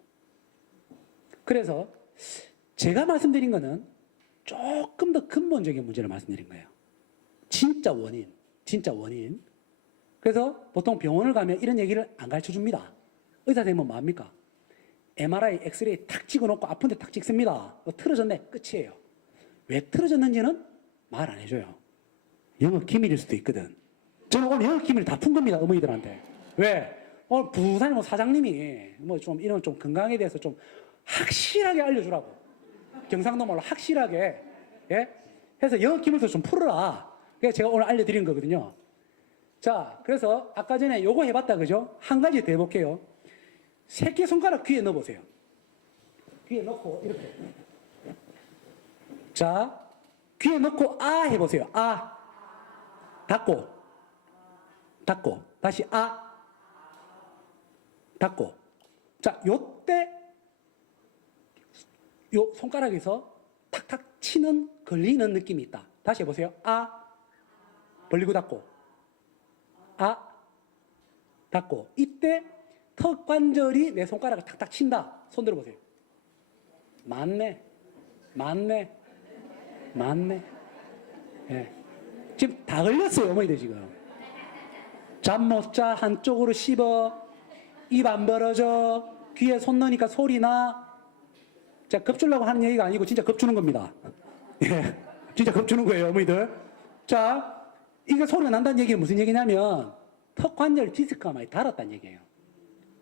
그래서 제가 말씀드린 거는 조금 더 근본적인 문제를 말씀드린 거예요. 진짜 원인. 그래서 보통 병원을 가면 이런 얘기를 안 가르쳐 줍니다. 의사 되면 뭐합니까? MRI, 엑스레이 탁 찍어놓고 아픈데 탁 찍습니다. 틀어졌네. 끝이에요. 왜 틀어졌는지는 말 안 해줘요. 영업 기밀일 수도 있거든. 저는 오늘 영업기밀 다 푼 겁니다, 어머니들한테. 왜? 오늘 부산의 뭐 사장님이 뭐 좀 이런 좀 건강에 대해서 좀 확실하게 알려주라고. 경상도 말로 확실하게. 예? 해서 영업기밀도 좀 풀어라. 그래서 제가 오늘 알려드린 거거든요. 자, 그래서 아까 전에 요거 해봤다, 그죠? 한 가지 더 해볼게요. 새끼손가락 귀에 넣어보세요. 귀에 넣고, 이렇게. 자, 귀에 넣고, 아 해보세요. 아. 닫고. 닫고. 다시, 아. 닫고. 자, 요때, 요 손가락에서 탁탁 치는, 걸리는 느낌이 있다. 다시 해보세요. 아. 벌리고 닫고. 아. 닫고. 이때 턱 관절이 내 손가락을 탁탁 친다. 손 들어보세요. 맞네. 맞네. 맞네. 예. 지금 다 걸렸어요, 어머니들 지금. 잠 못 자, 한쪽으로 씹어, 입 안 벌어져, 귀에 손 넣으니까 소리 나. 자, 겁주려고 하는 얘기가 아니고 진짜 겁주는 겁니다. 예. 진짜 겁주는 거예요, 어머니들. 자, 이게 소리가 난다는 얘기는 무슨 얘기냐면 턱 관절 디스크가 많이 달았다는 얘기예요.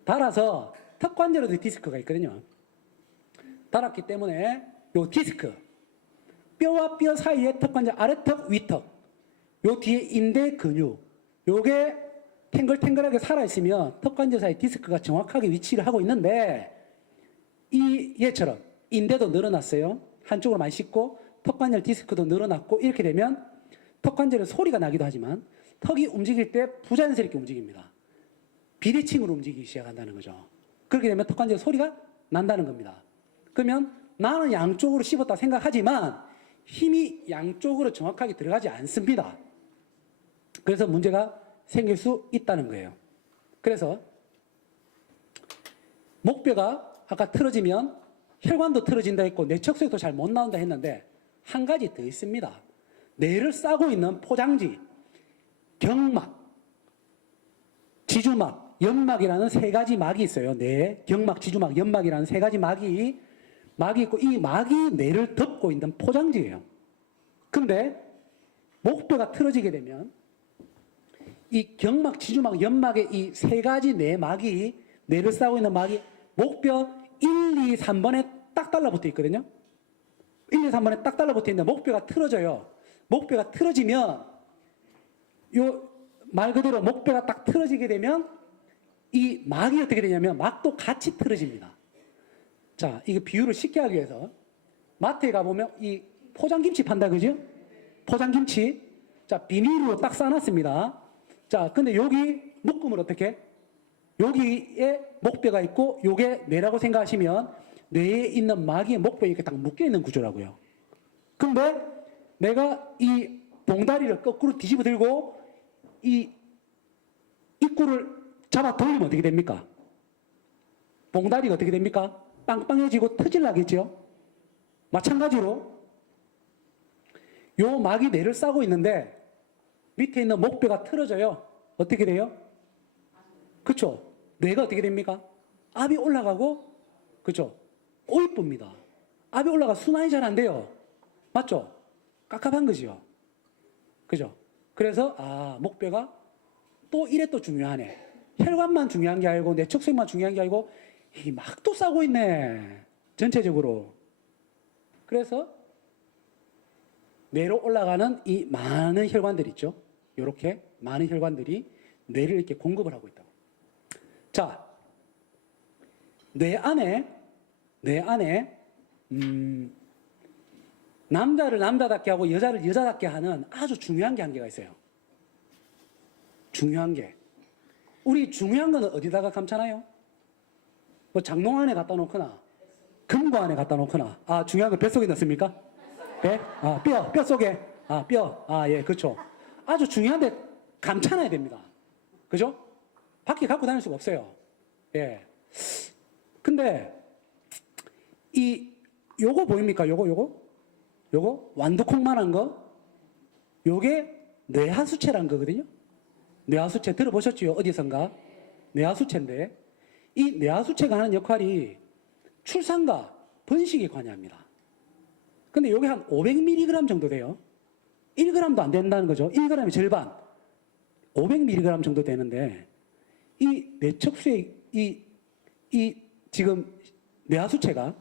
달아서 턱 관절에도 디스크가 있거든요. 달았기 때문에 요 디스크, 뼈와 뼈 사이에 턱 관절 아래턱, 위턱, 요 뒤에 인대 근육, 요게 탱글탱글하게 살아있으면 턱 관절 사이 디스크가 정확하게 위치를 하고 있는데 이 얘처럼 인대도 늘어났어요. 한쪽으로 많이 씻고 턱 관절 디스크도 늘어났고 이렇게 되면 턱 관절에 소리가 나기도 하지만 턱이 움직일 때 부자연스럽게 움직입니다. 비대칭으로 움직이기 시작한다는 거죠. 그렇게 되면 턱 관절 소리가 난다는 겁니다. 그러면 나는 양쪽으로 씹었다 생각하지만 힘이 양쪽으로 정확하게 들어가지 않습니다. 그래서 문제가 생길 수 있다는 거예요. 그래서 목뼈가 아까 틀어지면 혈관도 틀어진다 했고 뇌척수도 잘 못 나온다 했는데 한 가지 더 있습니다. 뇌를 싸고 있는 포장지, 경막, 지주막, 연막이라는 세 가지 막이 있어요. 뇌, 경막, 지주막, 연막이라는 세 가지 막이 있고 이 막이 뇌를 덮고 있는 포장지예요. 그런데 목뼈가 틀어지게 되면 이 경막, 지주막, 연막의 이 세 가지 뇌막이 뇌를 싸고 있는 막이 목뼈 1, 2, 3번에 딱 달라붙어 있거든요. 1, 2, 3번에 딱 달라붙어 있는데 목뼈가 틀어져요. 목뼈가 틀어지면 요 말 그대로 목뼈가 딱 틀어지게 되면 이 막이 어떻게 되냐면 막도 같이 틀어집니다. 자, 이거 비유를 쉽게 하기 위해서 마트에 가보면 이 포장김치 판다, 그죠? 포장김치. 자, 비닐로 딱 싸놨습니다. 자, 근데 여기 묶음을 어떻게? 여기에 목뼈가 있고 요게 뇌라고 생각하시면 뇌에 있는 막이 목뼈에 이렇게 딱 묶여 있는 구조라고요. 근데 내가 이 봉다리를 거꾸로 뒤집어 들고 이 입구를 잡아 돌리면 어떻게 됩니까? 봉다리가 어떻게 됩니까? 빵빵해지고 터질라겠죠? 마찬가지로 요 막이 뇌를 싸고 있는데 밑에 있는 목뼈가 틀어져요. 어떻게 돼요? 그쵸? 뇌가 어떻게 됩니까? 압이 올라가고, 그쵸? 꼬이쁩니다. 압이 올라가 순환이 잘 안 돼요. 맞죠? 깝깝한 거지요. 그죠? 그래서, 목뼈가 또 이래 또 중요하네. 혈관만 중요한 게 아니고, 뇌척수만 중요한 게 아니고, 이 막도 싸고 있네. 전체적으로. 그래서, 뇌로 올라가는 이 많은 혈관들 있죠? 이렇게 많은 혈관들이 뇌를 이렇게 공급을 하고 있다고. 자, 뇌 안에, 남자를 남자답게 하고 여자를 여자답게 하는 아주 중요한 게 한 개가 있어요. 중요한 게. 우리 중요한 거는 어디다가 감잖아요? 뭐 장롱 안에 갖다 놓거나, 금고 안에 갖다 놓거나, 중요한 거 뱃속에 넣습니까? 배? 뼈 속에. 뼈. 예, 그렇죠. 아주 중요한데 감춰놔야 됩니다. 그죠? 밖에 갖고 다닐 수가 없어요. 예. 근데, 요거 보입니까? 요거? 완두콩만한 거? 요게 뇌하수체란 거거든요? 뇌하수체 들어보셨죠? 어디선가? 뇌하수체인데, 이 뇌하수체가 하는 역할이 출산과 번식에 관여합니다. 근데 요게 한 500mg 정도 돼요. 1g도 안 된다는 거죠. 1g의 절반. 500mg 정도 되는데 이 뇌척수의 이 지금 뇌하수체가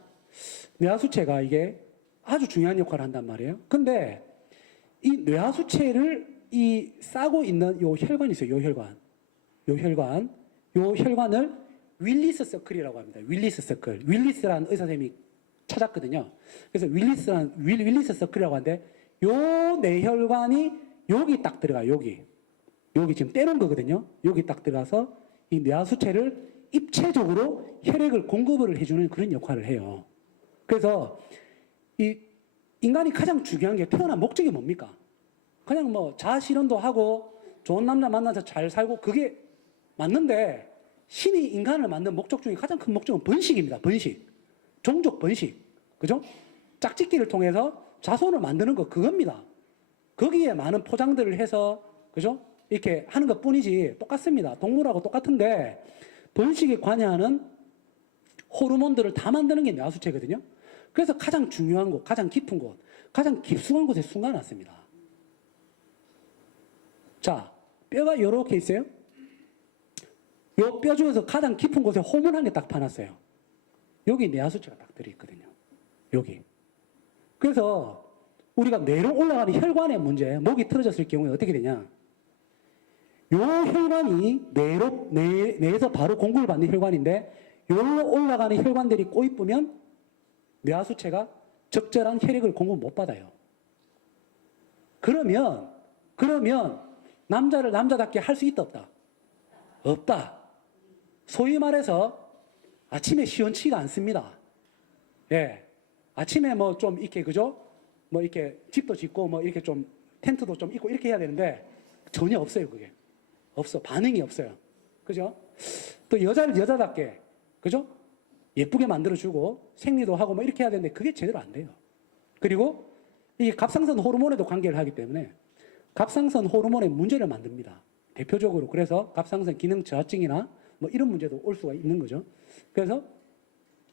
이게 아주 중요한 역할을 한단 말이에요. 근데 이 뇌하수체를 이 싸고 있는 요 혈관이 있어요. 요 혈관을 윌리스 서클이라고 합니다. 윌리스 서클. 윌리스라는 의사 선생님이 찾았거든요. 그래서 윌리스 서클이라고 하는데 요 뇌혈관이 여기 딱 들어가요. 여기 지금 떼놓은 거거든요. 여기 딱 들어가서 이 뇌하수체를 입체적으로 혈액을 공급을 해주는 그런 역할을 해요. 그래서 이 인간이 가장 중요한 게 태어난 목적이 뭡니까? 그냥 뭐 자아 실현도 하고 좋은 남자 만나서 잘 살고 그게 맞는데 신이 인간을 만든 목적 중에 가장 큰 목적은 번식입니다. 번식. 종족 번식. 그죠? 짝짓기를 통해서 자손을 만드는 거 그겁니다. 거기에 많은 포장들을 해서 그죠? 이렇게 하는 것 뿐이지 똑같습니다. 동물하고 똑같은데 번식에 관여하는 호르몬들을 다 만드는 게 뇌하수체거든요. 그래서 가장 중요한 곳, 가장 깊은 곳, 가장 깊숙한 곳에 숨겨놨습니다. 자, 뼈가 이렇게 있어요. 요 뼈 중에서 가장 깊은 곳에 호문 한 개 딱 파놨어요. 여기 뇌하수체가 딱 들어있거든요. 여기. 그래서 우리가 뇌로 올라가는 혈관의 문제, 목이 틀어졌을 경우에 어떻게 되냐? 요 혈관이 뇌에서 바로 공급을 받는 혈관인데 여기로 올라가는 혈관들이 꼬이쁘면 뇌하수체가 적절한 혈액을 공급 못 받아요. 그러면 남자를 남자답게 할 수 있다 없다? 없다. 소위 말해서 아침에 시원치가 않습니다. 예. 아침에 뭐 좀 이렇게 그죠? 뭐 이렇게 집도 짓고 뭐 이렇게 좀 텐트도 좀 있고 이렇게 해야 되는데 전혀 없어요, 그게. 없어. 반응이 없어요. 그죠? 또 여자를 여자답게 그죠? 예쁘게 만들어주고 생리도 하고 뭐 이렇게 해야 되는데 그게 제대로 안 돼요. 그리고 이 갑상선 호르몬에도 관계를 하기 때문에 갑상선 호르몬의 문제를 만듭니다. 대표적으로 그래서 갑상선 기능 저하증이나 뭐 이런 문제도 올 수가 있는 거죠. 그래서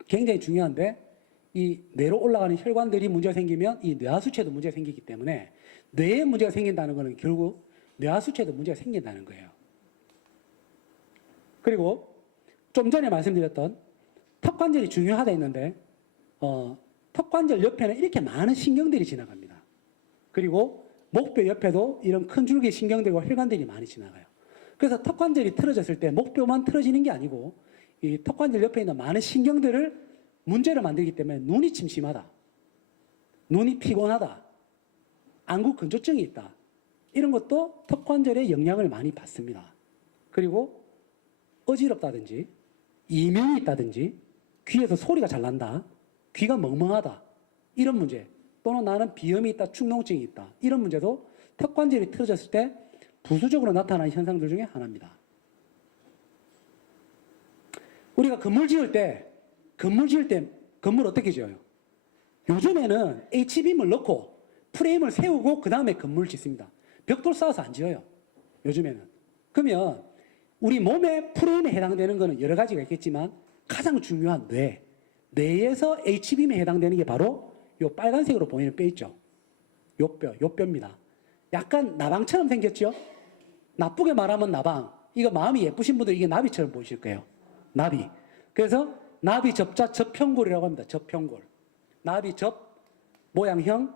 굉장히 중요한데 이 뇌로 올라가는 혈관들이 문제가 생기면 이 뇌하수체도 문제가 생기기 때문에 뇌에 문제가 생긴다는 것은 결국 뇌하수체도 문제가 생긴다는 거예요. 그리고 좀 전에 말씀드렸던 턱관절이 중요하다 했는데 턱관절 옆에는 이렇게 많은 신경들이 지나갑니다. 그리고 목뼈 옆에도 이런 큰 줄기 신경들과 혈관들이 많이 지나가요. 그래서 턱관절이 틀어졌을 때 목뼈만 틀어지는 게 아니고 이 턱관절 옆에 있는 많은 신경들을 문제를 만들기 때문에 눈이 침침하다, 눈이 피곤하다, 안구 건조증이 있다. 이런 것도 턱관절에 영향을 많이 받습니다. 그리고 어지럽다든지 이명이 있다든지 귀에서 소리가 잘 난다, 귀가 멍멍하다 이런 문제 또는 나는 비염이 있다, 축농증이 있다 이런 문제도 턱관절이 틀어졌을 때 부수적으로 나타나는 현상들 중에 하나입니다. 우리가 건물 지을 때 건물 어떻게 지어요? 요즘에는 H빔을 넣고 프레임을 세우고 그 다음에 건물을 짓습니다. 벽돌 쌓아서 안 지어요. 요즘에는. 그러면 우리 몸의 프레임에 해당되는 것은 여러 가지가 있겠지만 가장 중요한 뇌에서 H빔에 해당되는 게 바로 요 빨간색으로 보이는 뼈 있죠. 요 뼈입니다. 약간 나방처럼 생겼죠? 나쁘게 말하면 나방. 이거 마음이 예쁘신 분들 이게 나비처럼 보이실 거예요. 나비. 그래서 나비 접자 접형골이라고 합니다. 접형골. 나비 접 모양형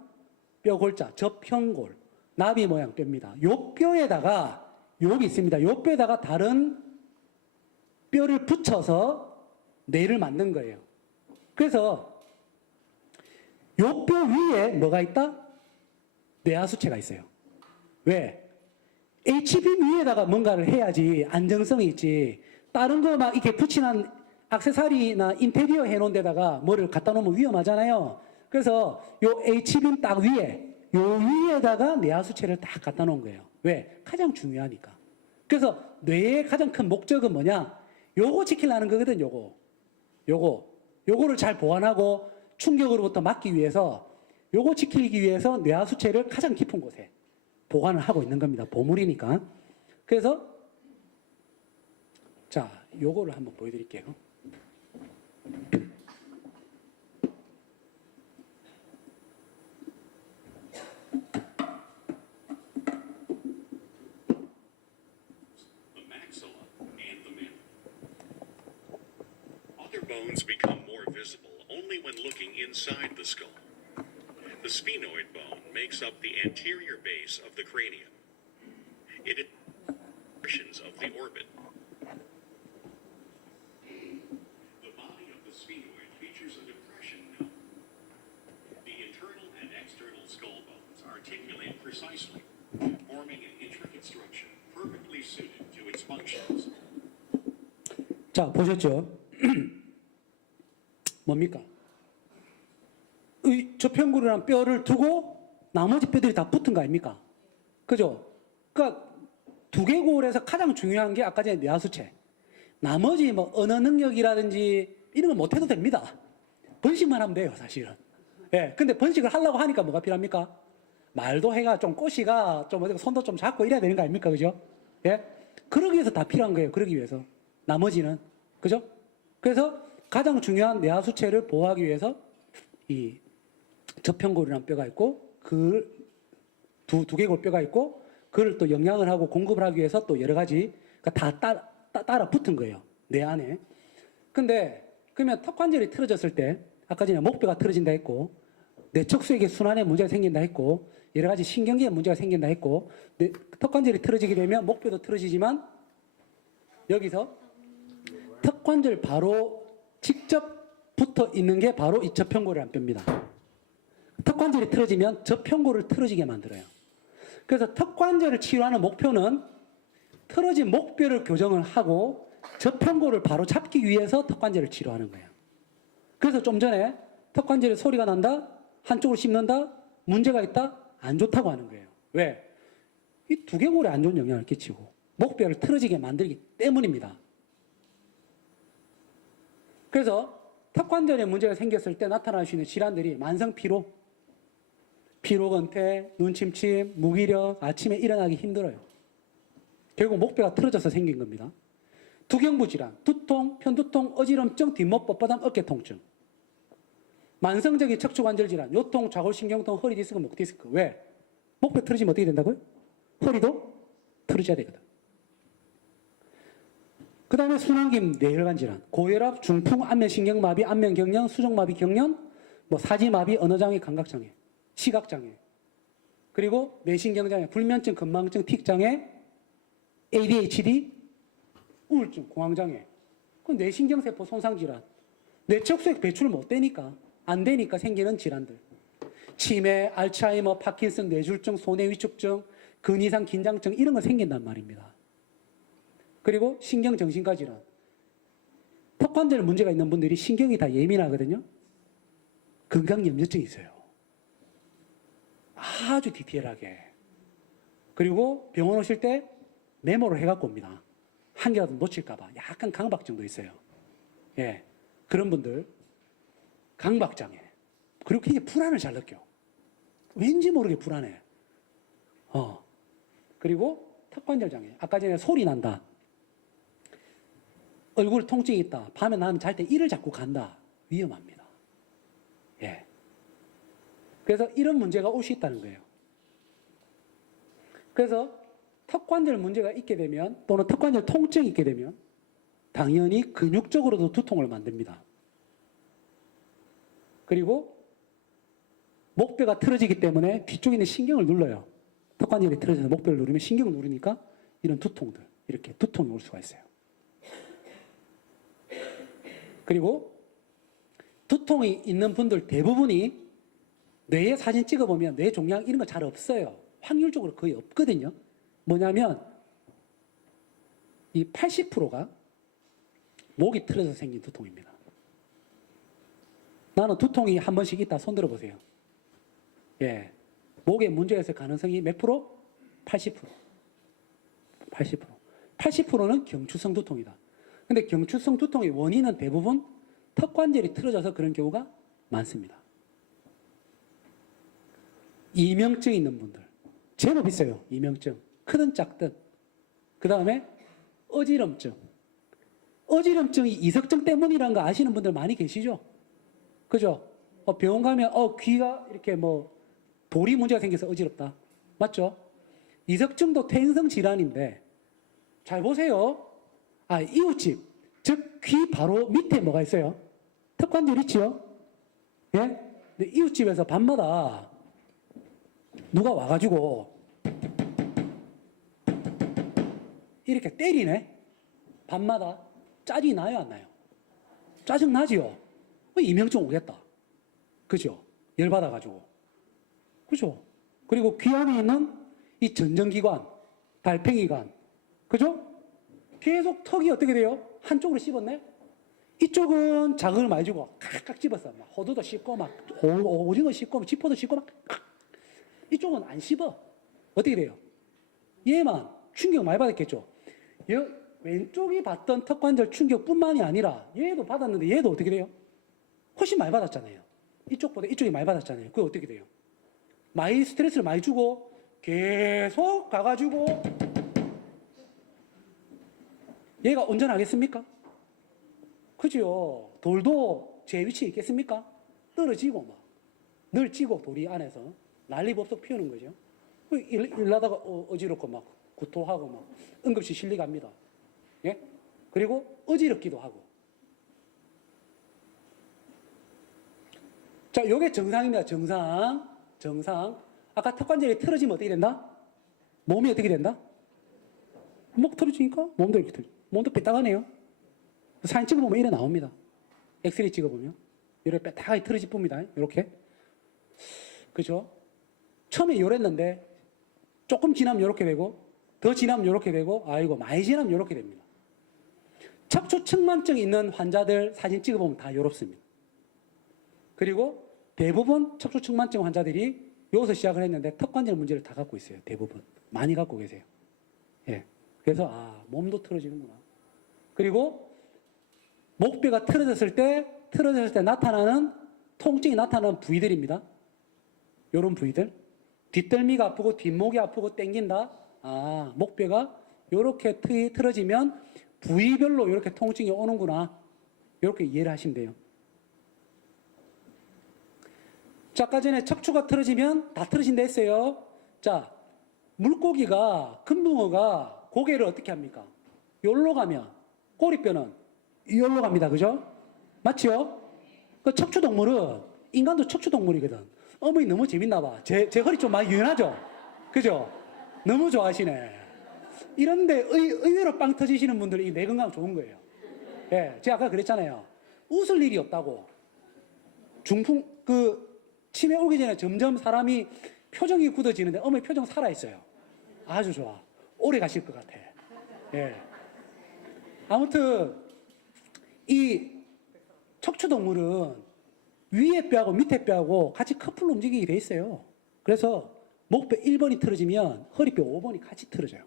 뼈 골자 접형골. 나비 모양 뼈입니다. 요 뼈에다가 여기 있습니다. 요 뼈에다가 다른 뼈를 붙여서 뇌를 만든 거예요. 그래서 요 뼈 위에 뭐가 있다? 뇌하수체가 있어요. 왜? H빔 위에다가 뭔가를 해야지 안정성이 있지. 다른 거 막 이렇게 붙이는 액세서리나 인테리어 해놓은 데다가 뭐를 갖다 놓으면 위험하잖아요. 그래서 요 H빔 딱 위에, 요 위에다가 뇌하수체를 딱 갖다 놓은 거예요. 왜? 가장 중요하니까. 그래서 뇌의 가장 큰 목적은 뭐냐? 요거 지키려는 거거든, 요거를 잘 보완하고 충격으로부터 막기 위해서 요거 지키기 위해서 뇌하수체를 가장 깊은 곳에 보관을 하고 있는 겁니다. 보물이니까. 그래서 자, 요거를 한번 보여드릴게요. bones become more visible only when looking inside the skull. The sphenoid bone makes up the anterior base of the cranium. It is portions of the orbit. The body of the sphenoid features a depression node. The internal and external skull bones articulate precisely, forming an intricate structure perfectly suited to its functions. 자, 보셨죠? 뭡니까? 이 저편골이라는 뼈를 두고 나머지 뼈들이 다 붙은 거 아닙니까? 그죠? 그러니까 두개골에서 가장 중요한 게 아까 전에 뇌하수체. 나머지 뭐 언어 능력이라든지 이런 건 못해도 됩니다. 번식만 하면 돼요, 사실은. 예. 근데 번식을 하려고 하니까 뭐가 필요합니까? 말도 해가 좀 꼬시가 좀 어디 손도 좀 잡고 이래야 되는 거 아닙니까? 그죠? 예. 그러기 위해서 다 필요한 거예요. 그러기 위해서. 나머지는. 그죠? 그래서 가장 중요한 뇌하수체를 보호하기 위해서 이 저편골이라는 뼈가 있고 그 두개골 뼈가 있고 그걸 또 영양을 하고 공급을 하기 위해서 또 여러 가지 그러니까 다 따라 붙은 거예요. 뇌 안에. 근데 그러면 턱관절이 틀어졌을 때 아까 전에 목뼈가 틀어진다 했고 뇌척수액의 순환에 문제가 생긴다 했고 여러 가지 신경계에 문제가 생긴다 했고 턱관절이 틀어지게 되면 목뼈도 틀어지지만 여기서 턱관절 바로 직접 붙어 있는 게 바로 이 저편골이라는 뼈입니다. 턱관절이 틀어지면 저편골을 틀어지게 만들어요. 그래서 턱관절을 치료하는 목표는 틀어진 목뼈를 교정을 하고 저편골을 바로 잡기 위해서 턱관절을 치료하는 거예요. 그래서 좀 전에 턱관절에 소리가 난다, 한쪽을 씹는다, 문제가 있다, 안 좋다고 하는 거예요. 왜? 이 두개골에 안 좋은 영향을 끼치고 목뼈를 틀어지게 만들기 때문입니다. 그래서 턱관절에 문제가 생겼을 때 나타날 수 있는 질환들이 만성 피로, 피로건태, 눈침침, 무기력, 아침에 일어나기 힘들어요. 결국 목뼈가 틀어져서 생긴 겁니다. 두경부 질환, 두통, 편두통, 어지럼증, 뒷목, 뻣뻣함, 어깨 통증. 만성적인 척추관절 질환, 요통, 좌골신경통, 허리 디스크, 목 디스크. 왜? 목뼈 틀어지면 어떻게 된다고요? 허리도 틀어져야 되거든. 그 다음에 순환기 뇌혈관 질환, 고혈압, 중풍, 안면신경마비, 안면경련, 수정마비, 경련, 뭐 사지마비, 언어장애, 감각장애, 시각장애, 그리고 뇌신경장애, 불면증, 건망증, 틱장애, ADHD, 우울증, 공황장애. 그 뇌신경세포 손상질환, 뇌척수액 배출 못 되니까, 안 되니까 생기는 질환들. 치매, 알츠하이머, 파킨슨, 뇌졸중, 소뇌위축증, 근이상 긴장증 이런 거 생긴단 말입니다. 그리고 신경정신과 질환. 턱관절 문제가 있는 분들이 신경이 다 예민하거든요. 건강염려증이 있어요. 아주 디테일하게. 그리고 병원 오실 때 메모를 해갖고 옵니다. 한 개라도 놓칠까봐. 약간 강박증도 있어요. 예. 그런 분들. 강박장애. 그리고 굉장히 불안을 잘 느껴. 왠지 모르게 불안해. 그리고 턱관절 장애. 아까 전에 소리 난다. 얼굴 통증이 있다. 밤에 나면 잘 때 이를 자꾸 간다. 위험합니다. 예. 그래서 이런 문제가 올 수 있다는 거예요. 그래서 턱관절 문제가 있게 되면 또는 턱관절 통증이 있게 되면 당연히 근육적으로도 두통을 만듭니다. 그리고 목뼈가 틀어지기 때문에 뒤쪽에 있는 신경을 눌러요. 턱관절이 틀어져서 목뼈를 누르면 신경을 누르니까 이런 두통들, 이렇게 두통이 올 수가 있어요. 그리고 두통이 있는 분들 대부분이 뇌에 사진 찍어보면 뇌 종양 이런 거 잘 없어요. 확률적으로 거의 없거든요. 뭐냐면 이 80%가 목이 틀어져서 생긴 두통입니다. 나는 두통이 한 번씩 있다 손 들어보세요. 예, 목에 문제가 있을 가능성이 몇 프로? 80%. 80%. 80%는 경추성 두통이다. 근데 경추성 두통의 원인은 대부분 턱관절이 틀어져서 그런 경우가 많습니다. 이명증 있는 분들 제법 있어요. 이명증 크든 작든. 그 다음에 어지럼증. 어지럼증이 이석증 때문이라는 거 아시는 분들 많이 계시죠? 그죠? 병원 가면 귀가 이렇게 뭐 돌이 문제가 생겨서 어지럽다. 맞죠? 이석증도 퇴행성 질환인데 잘 보세요. 이웃집, 즉 귀 바로 밑에 뭐가 있어요? 턱관절 있지요? 예? 근데 이웃집에서 밤마다 누가 와가지고 이렇게 때리네? 밤마다 짜증이 나요, 안 나요? 짜증 나지요? 이명증 오겠다. 그죠? 열받아가지고. 그죠? 그리고 귀 안에 있는 이 전정기관, 달팽이관. 그죠? 계속 턱이 어떻게 돼요? 한쪽으로 씹었네? 이쪽은 자극을 많이 주고 칵칵 씹었어. 막 호두도 씹고 막 오징어 씹고 지포도 씹고 막 이쪽은 안 씹어. 어떻게 돼요? 얘만 충격 많이 받았겠죠. 왼쪽이 받던 턱관절 충격뿐만이 아니라 얘도 받았는데 얘도 어떻게 돼요? 훨씬 많이 받았잖아요. 이쪽보다 이쪽이 많이 받았잖아요. 그게 어떻게 돼요? 많이 스트레스를 많이 주고 계속 가가지고 얘가 온전하겠습니까? 그죠? 돌도 제 위치에 있겠습니까? 떨어지고 막 늘 찌고 돌이 안에서 난리법석 피우는 거죠. 일하다가 어지럽고 막 구토하고 막 응급실 실리 갑니다. 예? 그리고 어지럽기도 하고. 자, 요게 정상입니다. 정상. 아까 턱관절이 틀어지면 어떻게 된다? 몸이 어떻게 된다? 목 틀어지니까 몸도 이렇게 틀어져. 몸도 뺐다가네요. 사진 찍어보면 이래 나옵니다. 엑스레이 찍어보면. 이렇게 뺐다가 틀어질 뿐입니다. 이렇게. 그죠? 처음에 요랬는데 조금 지나면 이렇게 되고 더 지나면 이렇게 되고 아이고 많이 지나면 이렇게 됩니다. 척추측만증 있는 환자들 사진 찍어보면 다 이렇습니다. 그리고 대부분 척추측만증 환자들이 여기서 시작을 했는데 턱관절 문제를 다 갖고 있어요. 대부분. 많이 갖고 계세요. 예. 그래서 몸도 틀어지는구나. 그리고 목뼈가 틀어졌을 때 나타나는 통증이 나타나는 부위들입니다. 이런 부위들. 뒷덜미가 아프고 뒷목이 아프고 땡긴다. 목뼈가 이렇게 틀어지면 부위별로 이렇게 통증이 오는구나. 이렇게 이해를 하시면 돼요. 자, 아까 전에 척추가 틀어지면 다 틀어진다 했어요. 자, 물고기가, 금붕어가 고개를 어떻게 합니까? 여기로 가면 꼬리뼈는 여기로 갑니다. 그죠? 맞죠? 그 척추동물은, 인간도 척추동물이거든. 어머니 너무 재밌나 봐. 제 허리 좀 많이 유연하죠? 그죠? 너무 좋아하시네. 이런데 의외로 빵 터지시는 분들은 내 건강 좋은 거예요. 예, 제가 아까 그랬잖아요. 웃을 일이 없다고. 치매 오기 전에 점점 사람이 표정이 굳어지는데 어머니 표정 살아있어요. 아주 좋아. 오래 가실 것 같아. 예. 아무튼 이 척추동물은 위에 뼈하고 밑에 뼈하고 같이 커플로 움직이게 돼 있어요. 그래서 목뼈 1번이 틀어지면 허리뼈 5번이 같이 틀어져요.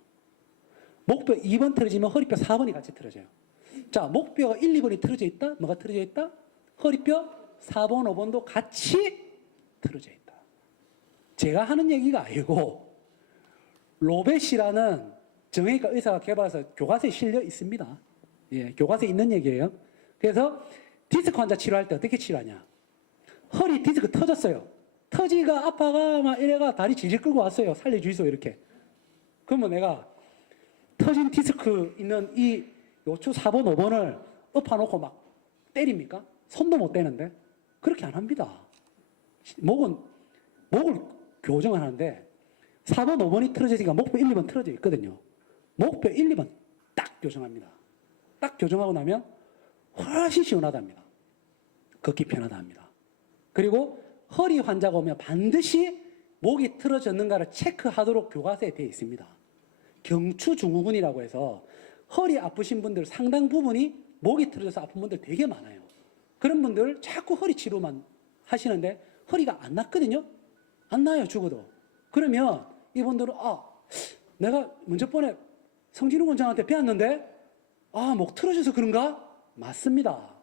목뼈 2번 틀어지면 허리뼈 4번이 같이 틀어져요. 자, 목뼈가 1, 2번이 틀어져 있다? 뭐가 틀어져 있다? 허리뼈 4번, 5번도 같이 틀어져 있다. 제가 하는 얘기가 아니고 로벳이라는 정형외과 의사가 개발해서 교과서에 실려 있습니다. 예, 교과서에 있는 얘기예요. 그래서 디스크 환자 치료할 때 어떻게 치료하냐? 허리 디스크 터졌어요. 터지가 아파가 막 이래가 다리 질질 끌고 왔어요. 살려주이소 이렇게. 그러면 내가 터진 디스크 있는 이 요추 4번, 5번을 엎어놓고 막 때립니까? 손도 못 대는데 그렇게 안 합니다. 목을 교정을 하는데 4번, 5번이 틀어지니까 목뼈 1, 2번 틀어져 있거든요. 목뼈 1, 2번 딱 교정합니다. 딱 교정하고 나면 훨씬 시원하답니다. 걷기 편하다 합니다. 그리고 허리 환자가 오면 반드시 목이 틀어졌는가를 체크하도록 교과서에 되어 있습니다. 경추증후군이라고 해서 허리 아프신 분들 상당 부분이 목이 틀어져서 아픈 분들 되게 많아요. 그런 분들 자꾸 허리 치료만 하시는데 허리가 안 낫거든요. 안 나요, 죽어도. 그러면 이분들은 내가 먼저번에 성진우 원장한테 배웠는데 목 틀어져서 그런가? 맞습니다.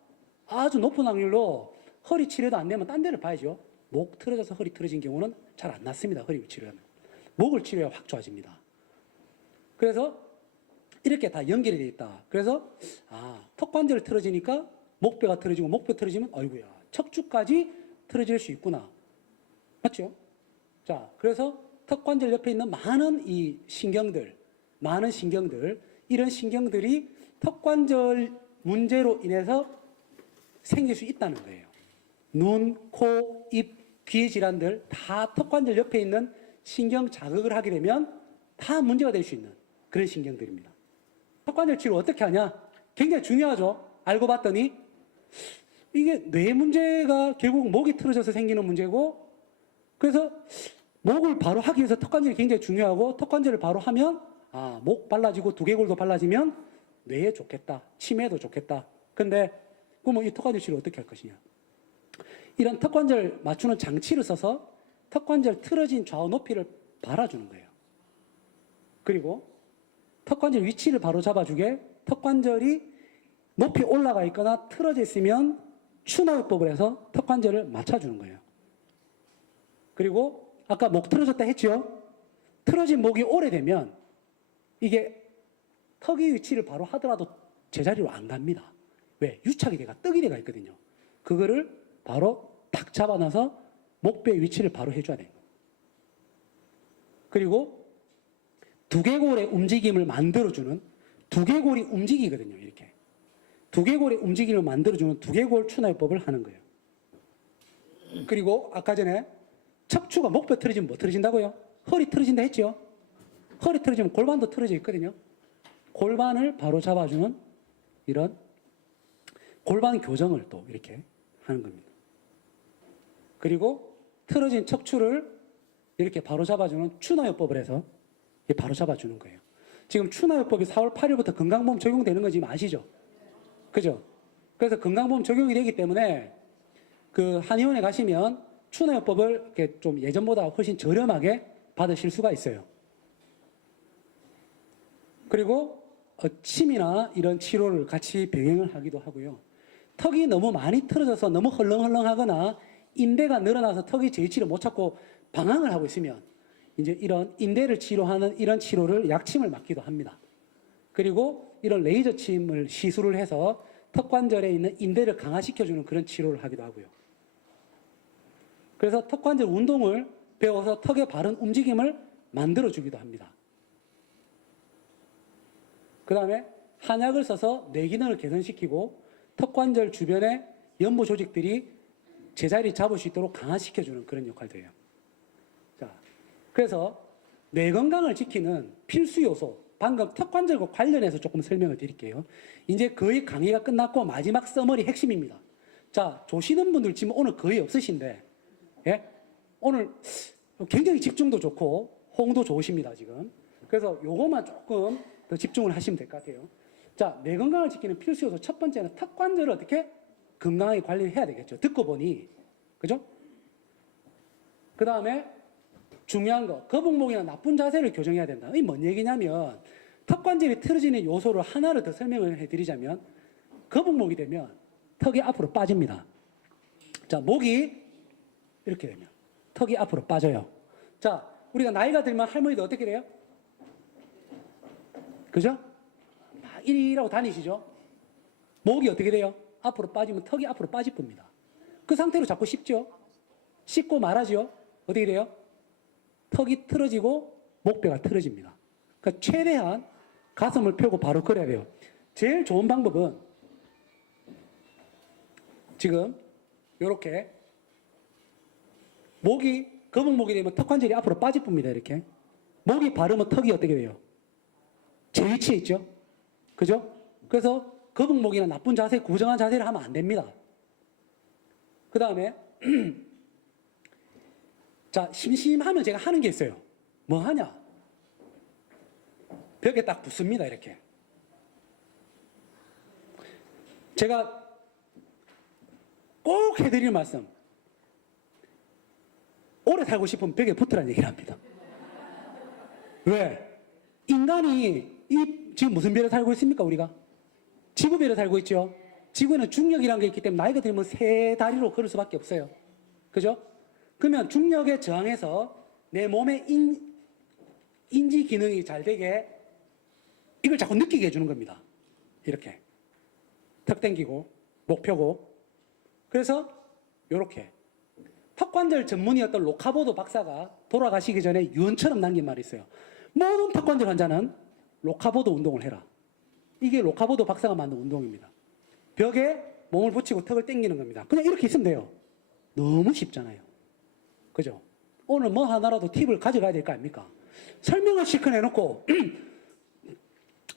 아주 높은 확률로 허리 치료도 안 되면 딴 데를 봐야죠. 목 틀어져서 허리 틀어진 경우는 잘 안 낫습니다. 허리 치료하면. 목을 치료해야 확 좋아집니다. 그래서 이렇게 다 연결이 되어 있다. 그래서 턱관절 틀어지니까 목뼈가 틀어지고 목뼈 틀어지면 아이고야 척추까지 틀어질 수 있구나. 맞죠? 자, 그래서 턱관절 옆에 있는 많은 신경들 이런 신경들이 턱관절 문제로 인해서 생길 수 있다는 거예요. 눈, 코, 입, 귀의 질환들 다 턱관절 옆에 있는 신경 자극을 하게 되면 다 문제가 될 수 있는 그런 신경들입니다. 턱관절 치료 어떻게 하냐? 굉장히 중요하죠. 알고 봤더니 이게 뇌 문제가 결국 목이 틀어져서 생기는 문제고, 그래서 목을 바로 하기 위해서 턱관절이 굉장히 중요하고, 턱관절을 바로 하면 목 발라지고 두개골도 발라지면 뇌에 좋겠다, 치매도 좋겠다. 근데 그럼 이 턱관절 치료 어떻게 할 것이냐? 이런 턱관절 맞추는 장치를 써서 턱관절 틀어진 좌우 높이를 발아주는 거예요. 그리고 턱관절 위치를 바로 잡아주게 턱관절이 높이 올라가 있거나 틀어져 있으면 추나요법을 해서 턱관절을 맞춰주는 거예요. 그리고 아까 목 틀어졌다 했죠? 틀어진 목이 오래되면 이게 턱의 위치를 바로 하더라도 제자리로 안 갑니다. 왜? 유착이 돼가 떡이 돼가 있거든요. 그거를 바로 탁 잡아놔서 목뼈의 위치를 바로 해줘야 돼요. 그리고 두개골의 움직임을 만들어주는, 두개골이 움직이거든요. 이렇게 두개골의 움직임을 만들어주는 두개골 추나요법을 하는 거예요. 그리고 아까 전에 척추가 목뼈 틀어지면 뭐 틀어진다고요? 허리 틀어진다 했죠? 허리 틀어지면 골반도 틀어져 있거든요. 골반을 바로 잡아주는 이런 골반 교정을 또 이렇게 하는 겁니다. 그리고 틀어진 척추를 이렇게 바로 잡아주는 추나요법을 해서 바로 잡아주는 거예요. 지금 추나요법이 4월 8일부터 건강보험 적용되는 거 지금 아시죠? 그죠? 그래서 건강보험 적용이 되기 때문에 그 한의원에 가시면 추나요법을 이렇게 좀 예전보다 훨씬 저렴하게 받으실 수가 있어요. 그리고 침이나 이런 치료를 같이 병행을 하기도 하고요. 턱이 너무 많이 틀어져서 너무 헐렁헐렁하거나 인대가 늘어나서 턱이 제 위치를 못 찾고 방황을 하고 있으면 이제 이런 인대를 치료하는 이런 치료를 약침을 맞기도 합니다. 그리고 이런 레이저 침을 시술을 해서 턱관절에 있는 인대를 강화시켜주는 그런 치료를 하기도 하고요. 그래서 턱관절 운동을 배워서 턱의 바른 움직임을 만들어주기도 합니다. 그 다음에 한약을 써서 뇌 기능을 개선시키고 턱관절 주변의 연부 조직들이 제자리 잡을 수 있도록 강화시켜주는 그런 역할도 해요. 자, 그래서 뇌 건강을 지키는 필수 요소, 방금 턱관절과 관련해서 조금 설명을 드릴게요. 이제 거의 강의가 끝났고 마지막 서머리 핵심입니다. 자, 조시는 분들 지금 오늘 거의 없으신데, 예? 오늘 굉장히 집중도 좋고 호응도 좋으십니다, 지금. 그래서 요것만 조금 더 집중을 하시면 될 것 같아요. 자, 뇌 건강을 지키는 필수 요소 첫 번째는 턱관절을 어떻게 건강하게 관리해야 되겠죠. 듣고 보니. 그죠? 그 다음에 중요한 거, 거북목이나 나쁜 자세를 교정해야 된다. 이게 뭔 얘기냐면 턱관절이 틀어지는 요소를 하나를 더 설명을 해드리자면 거북목이 되면 턱이 앞으로 빠집니다. 자, 목이 이렇게 되면 턱이 앞으로 빠져요. 자, 우리가 나이가 들면 할머니도 어떻게 돼요? 그죠? 막 이리라고 다니시죠? 목이 어떻게 돼요? 앞으로 빠지면 턱이 앞으로 빠질 겁니다. 그 상태로 자꾸 씹죠? 씹고 말하죠? 어떻게 돼요? 턱이 틀어지고 목뼈가 틀어집니다. 그러니까 최대한 가슴을 펴고 바로 걸어야 돼요. 제일 좋은 방법은 지금 이렇게 목이 거북목이 되면 턱관절이 앞으로 빠질 겁니다. 이렇게 목이 바르면 턱이 어떻게 돼요? 제 위치에 있죠? 그죠? 그래서 거북목이나 나쁜 자세, 고정한 자세를 하면 안 됩니다. 그 다음에 자, 심심하면 제가 하는 게 있어요. 뭐 하냐? 벽에 딱 붙습니다. 이렇게. 제가 꼭 해드리는 말씀. 오래 살고 싶으면 벽에 붙으라는 얘기를 합니다. 왜? 인간이 지금 무슨 별에 살고 있습니까? 우리가? 지구별에 살고 있죠. 지구에는 중력이라는 게 있기 때문에 나이가 들면 세 다리로 걸을 수밖에 없어요. 그죠? 그러면 중력에 저항해서 내 몸의 인지 기능이 잘 되게 이걸 자꾸 느끼게 해주는 겁니다. 이렇게 턱 당기고 목 펴고. 그래서 이렇게 턱관절 전문의였던 로카보도 박사가 돌아가시기 전에 유언처럼 남긴 말이 있어요. 모든 턱관절 환자는 로카보도 운동을 해라. 이게 로카보도 박사가 만든 운동입니다. 벽에 몸을 붙이고 턱을 당기는 겁니다. 그냥 이렇게 있으면 돼요. 너무 쉽잖아요. 그죠? 오늘 뭐 하나라도 팁을 가져가야 될 거 아닙니까? 설명을 실컷 해놓고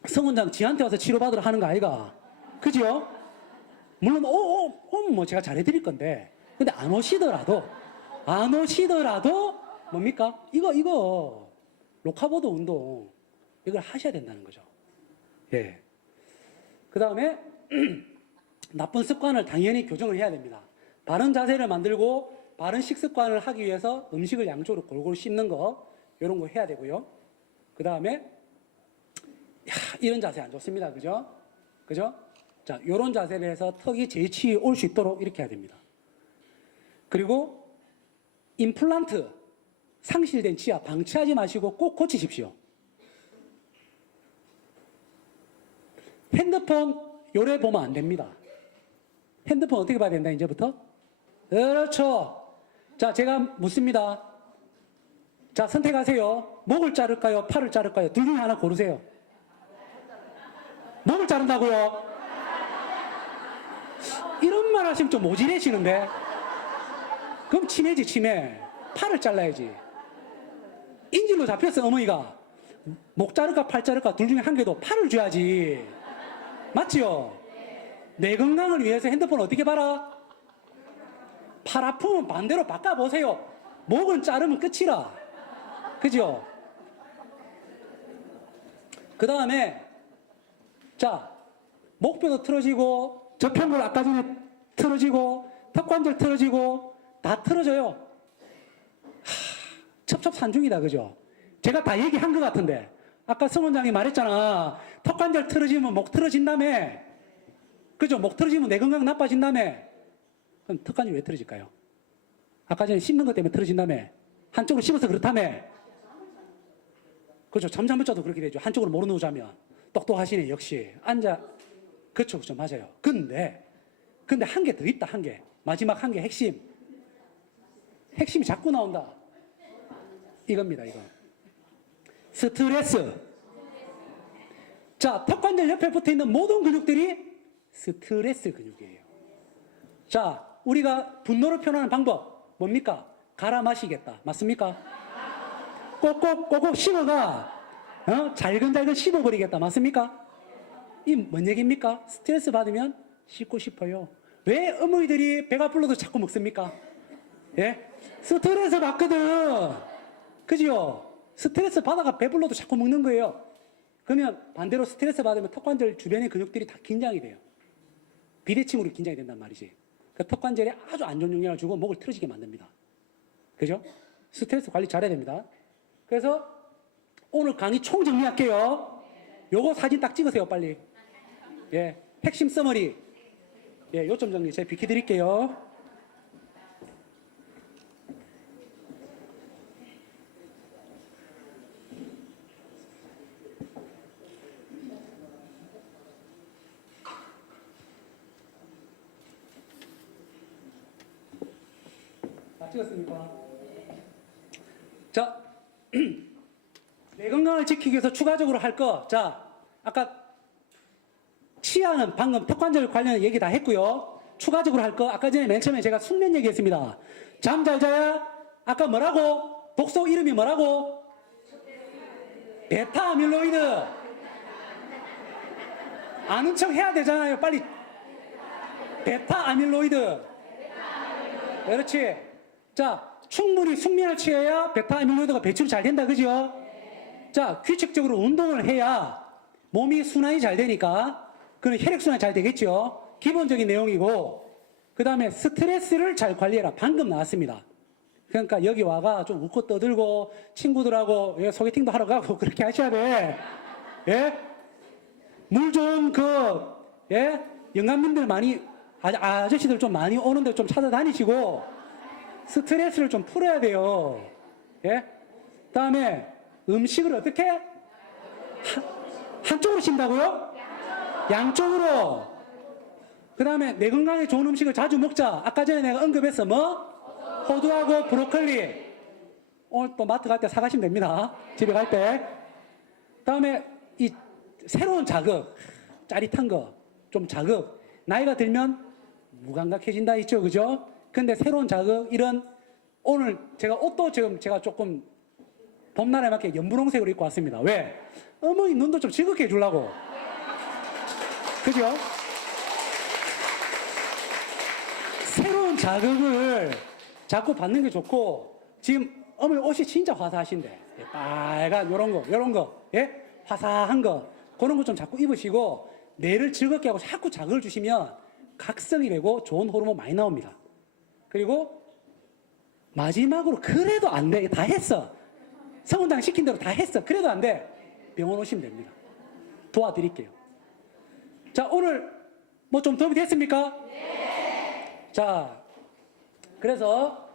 성 원장 지한테 와서 치료받으러 하는 거 아이가? 그죠? 물론 뭐 제가 잘해드릴 건데 근데 안 오시더라도 뭡니까? 이거 로카보드 운동 이걸 하셔야 된다는 거죠. 예. 그 다음에 나쁜 습관을 당연히 교정을 해야 됩니다. 바른 자세를 만들고 바른 식습관을 하기 위해서 음식을 양쪽으로 골고루 씹는 거 이런 거 해야 되고요. 그 다음에 이런 자세 안 좋습니다. 그죠? 자, 이런 자세를 해서 턱이 제치에 올 수 있도록 이렇게 해야 됩니다. 그리고 임플란트 상실된 치아 방치하지 마시고 꼭 고치십시오. 핸드폰 요래 보면 안 됩니다. 핸드폰 어떻게 봐야 된다 이제부터? 그렇죠. 자, 제가 묻습니다. 자, 선택하세요. 목을 자를까요? 팔을 자를까요? 둘 중에 하나 고르세요. 목을 자른다고요? 이런 말 하시면 좀 모질해지는데. 그럼 치매지, 치매. 팔을 잘라야지. 인질로 잡혔어, 어머니가. 목 자를까, 팔 자를까, 둘 중에 한 개도 팔을 줘야지. 맞지요? 내 건강을 위해서 핸드폰 어떻게 봐라? 팔 아프면 반대로 바꿔보세요. 목은 자르면 끝이라. 그죠? 그 다음에, 자, 목뼈도 틀어지고, 저편골 아까 전에 틀어지고, 턱관절 틀어지고, 다 틀어져요. 첩첩산중이다, 그죠? 제가 다 얘기한 것 같은데. 아까 성 원장이 말했잖아. 턱관절 틀어지면 목 틀어진다며. 그죠? 목 틀어지면 내 건강 나빠진다며. 그럼 턱관절이 왜 틀어질까요? 아까 전에 씹는 것 때문에 틀어진다며. 한쪽으로 씹어서 그렇다며. 그렇죠. 잠잠을 자도 그렇게 되죠. 한쪽으로 모르는 자면. 똑똑하시네, 역시. 앉아. 그렇죠, 맞아요. 근데 한 개 더 있다, 한 개. 마지막 한 개 핵심. 핵심이 자꾸 나온다. 이겁니다, 이거. 스트레스. 자, 턱관절 옆에 붙어 있는 모든 근육들이 스트레스 근육이에요. 자, 우리가 분노를 표현하는 방법 뭡니까? 갈아 마시겠다. 맞습니까? 꼭꼭 씹어가. 잘근잘근 씹어버리겠다. 맞습니까? 이 뭔 얘기입니까? 스트레스 받으면 씹고 싶어요. 왜 어머니들이 배가 불러도 자꾸 먹습니까? 예? 스트레스 받거든. 그죠? 스트레스 받아가 배불러도 자꾸 먹는 거예요. 그러면 반대로 스트레스 받으면 턱관절 주변의 근육들이 다 긴장이 돼요. 비대칭으로 긴장이 된단 말이지. 그러니까 턱관절에 아주 안 좋은 영향을 주고 목을 틀어지게 만듭니다. 그죠? 스트레스 관리 잘해야 됩니다. 그래서 오늘 강의 총 정리할게요. 요거 사진 딱 찍으세요, 빨리. 예, 핵심 서머리. 예, 요점 정리 제가 비켜드릴게요. 다 찍었습니까? 자, 내 건강을 지키기 위해서 추가적으로 할 거. 자, 아까 치아는 방금 턱관절 관련 얘기 다 했고요. 추가적으로 할 거. 아까 전에 맨 처음에 제가 숙면 얘기했습니다. 잠 잘 자야. 아까 뭐라고? 독소 이름이 뭐라고? 베타 아밀로이드. 아는 척 해야 되잖아요. 빨리. 베타 아밀로이드. 그렇지. 자, 충분히 숙면을 취해야 베타 아밀로이드가 배출이 잘 된다. 그죠? 자, 규칙적으로 운동을 해야 몸이 순환이 잘 되니까 그는 혈액순환이 잘 되겠죠. 기본적인 내용이고, 그 다음에 스트레스를 잘 관리해라. 방금 나왔습니다. 그러니까 여기 와가 좀 웃고 떠들고 친구들하고 소개팅도 하러 가고 그렇게 하셔야 돼. 예? 물 좀 예? 영감님들 많이 아저씨들 좀 많이 오는데 좀 찾아다니시고 스트레스를 좀 풀어야 돼요. 예? 다음에 음식을 어떻게? 한쪽으로 쉰다고요? 양쪽으로. 그 다음에 내 건강에 좋은 음식을 자주 먹자. 아까 전에 내가 언급했어. 뭐? 호두하고 브로콜리. 오늘 또 마트 갈 때 사가시면 됩니다. 집에 갈 때. 다음에 이 새로운 자극. 짜릿한 거. 좀 자극. 나이가 들면 무감각해진다 있죠, 그죠? 근데 새로운 자극, 이런, 오늘 제가 옷도 지금 제가 조금 봄날에 맞게 연분홍색으로 입고 왔습니다. 왜? 어머니 눈도 좀 즐겁게 해주려고. 그죠? 새로운 자극을 자꾸 받는 게 좋고, 지금 어머니 옷이 진짜 화사하신데, 예, 빨간 요런 거, 예? 화사한 거, 그런 거 좀 자꾸 입으시고, 뇌를 즐겁게 하고 자꾸 자극을 주시면 각성이 되고 좋은 호르몬 많이 나옵니다. 그리고 마지막으로 그래도 안 돼. 다 했어. 성원장 시킨 대로 다 했어. 그래도 안 돼. 병원 오시면 됩니다. 도와드릴게요. 자, 오늘 뭐 좀 도움이 됐습니까? 네. 자, 그래서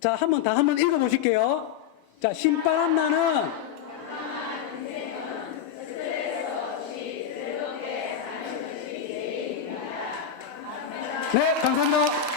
자, 한번 읽어보실게요. 자, 신바람 나는 네, 감사합니다.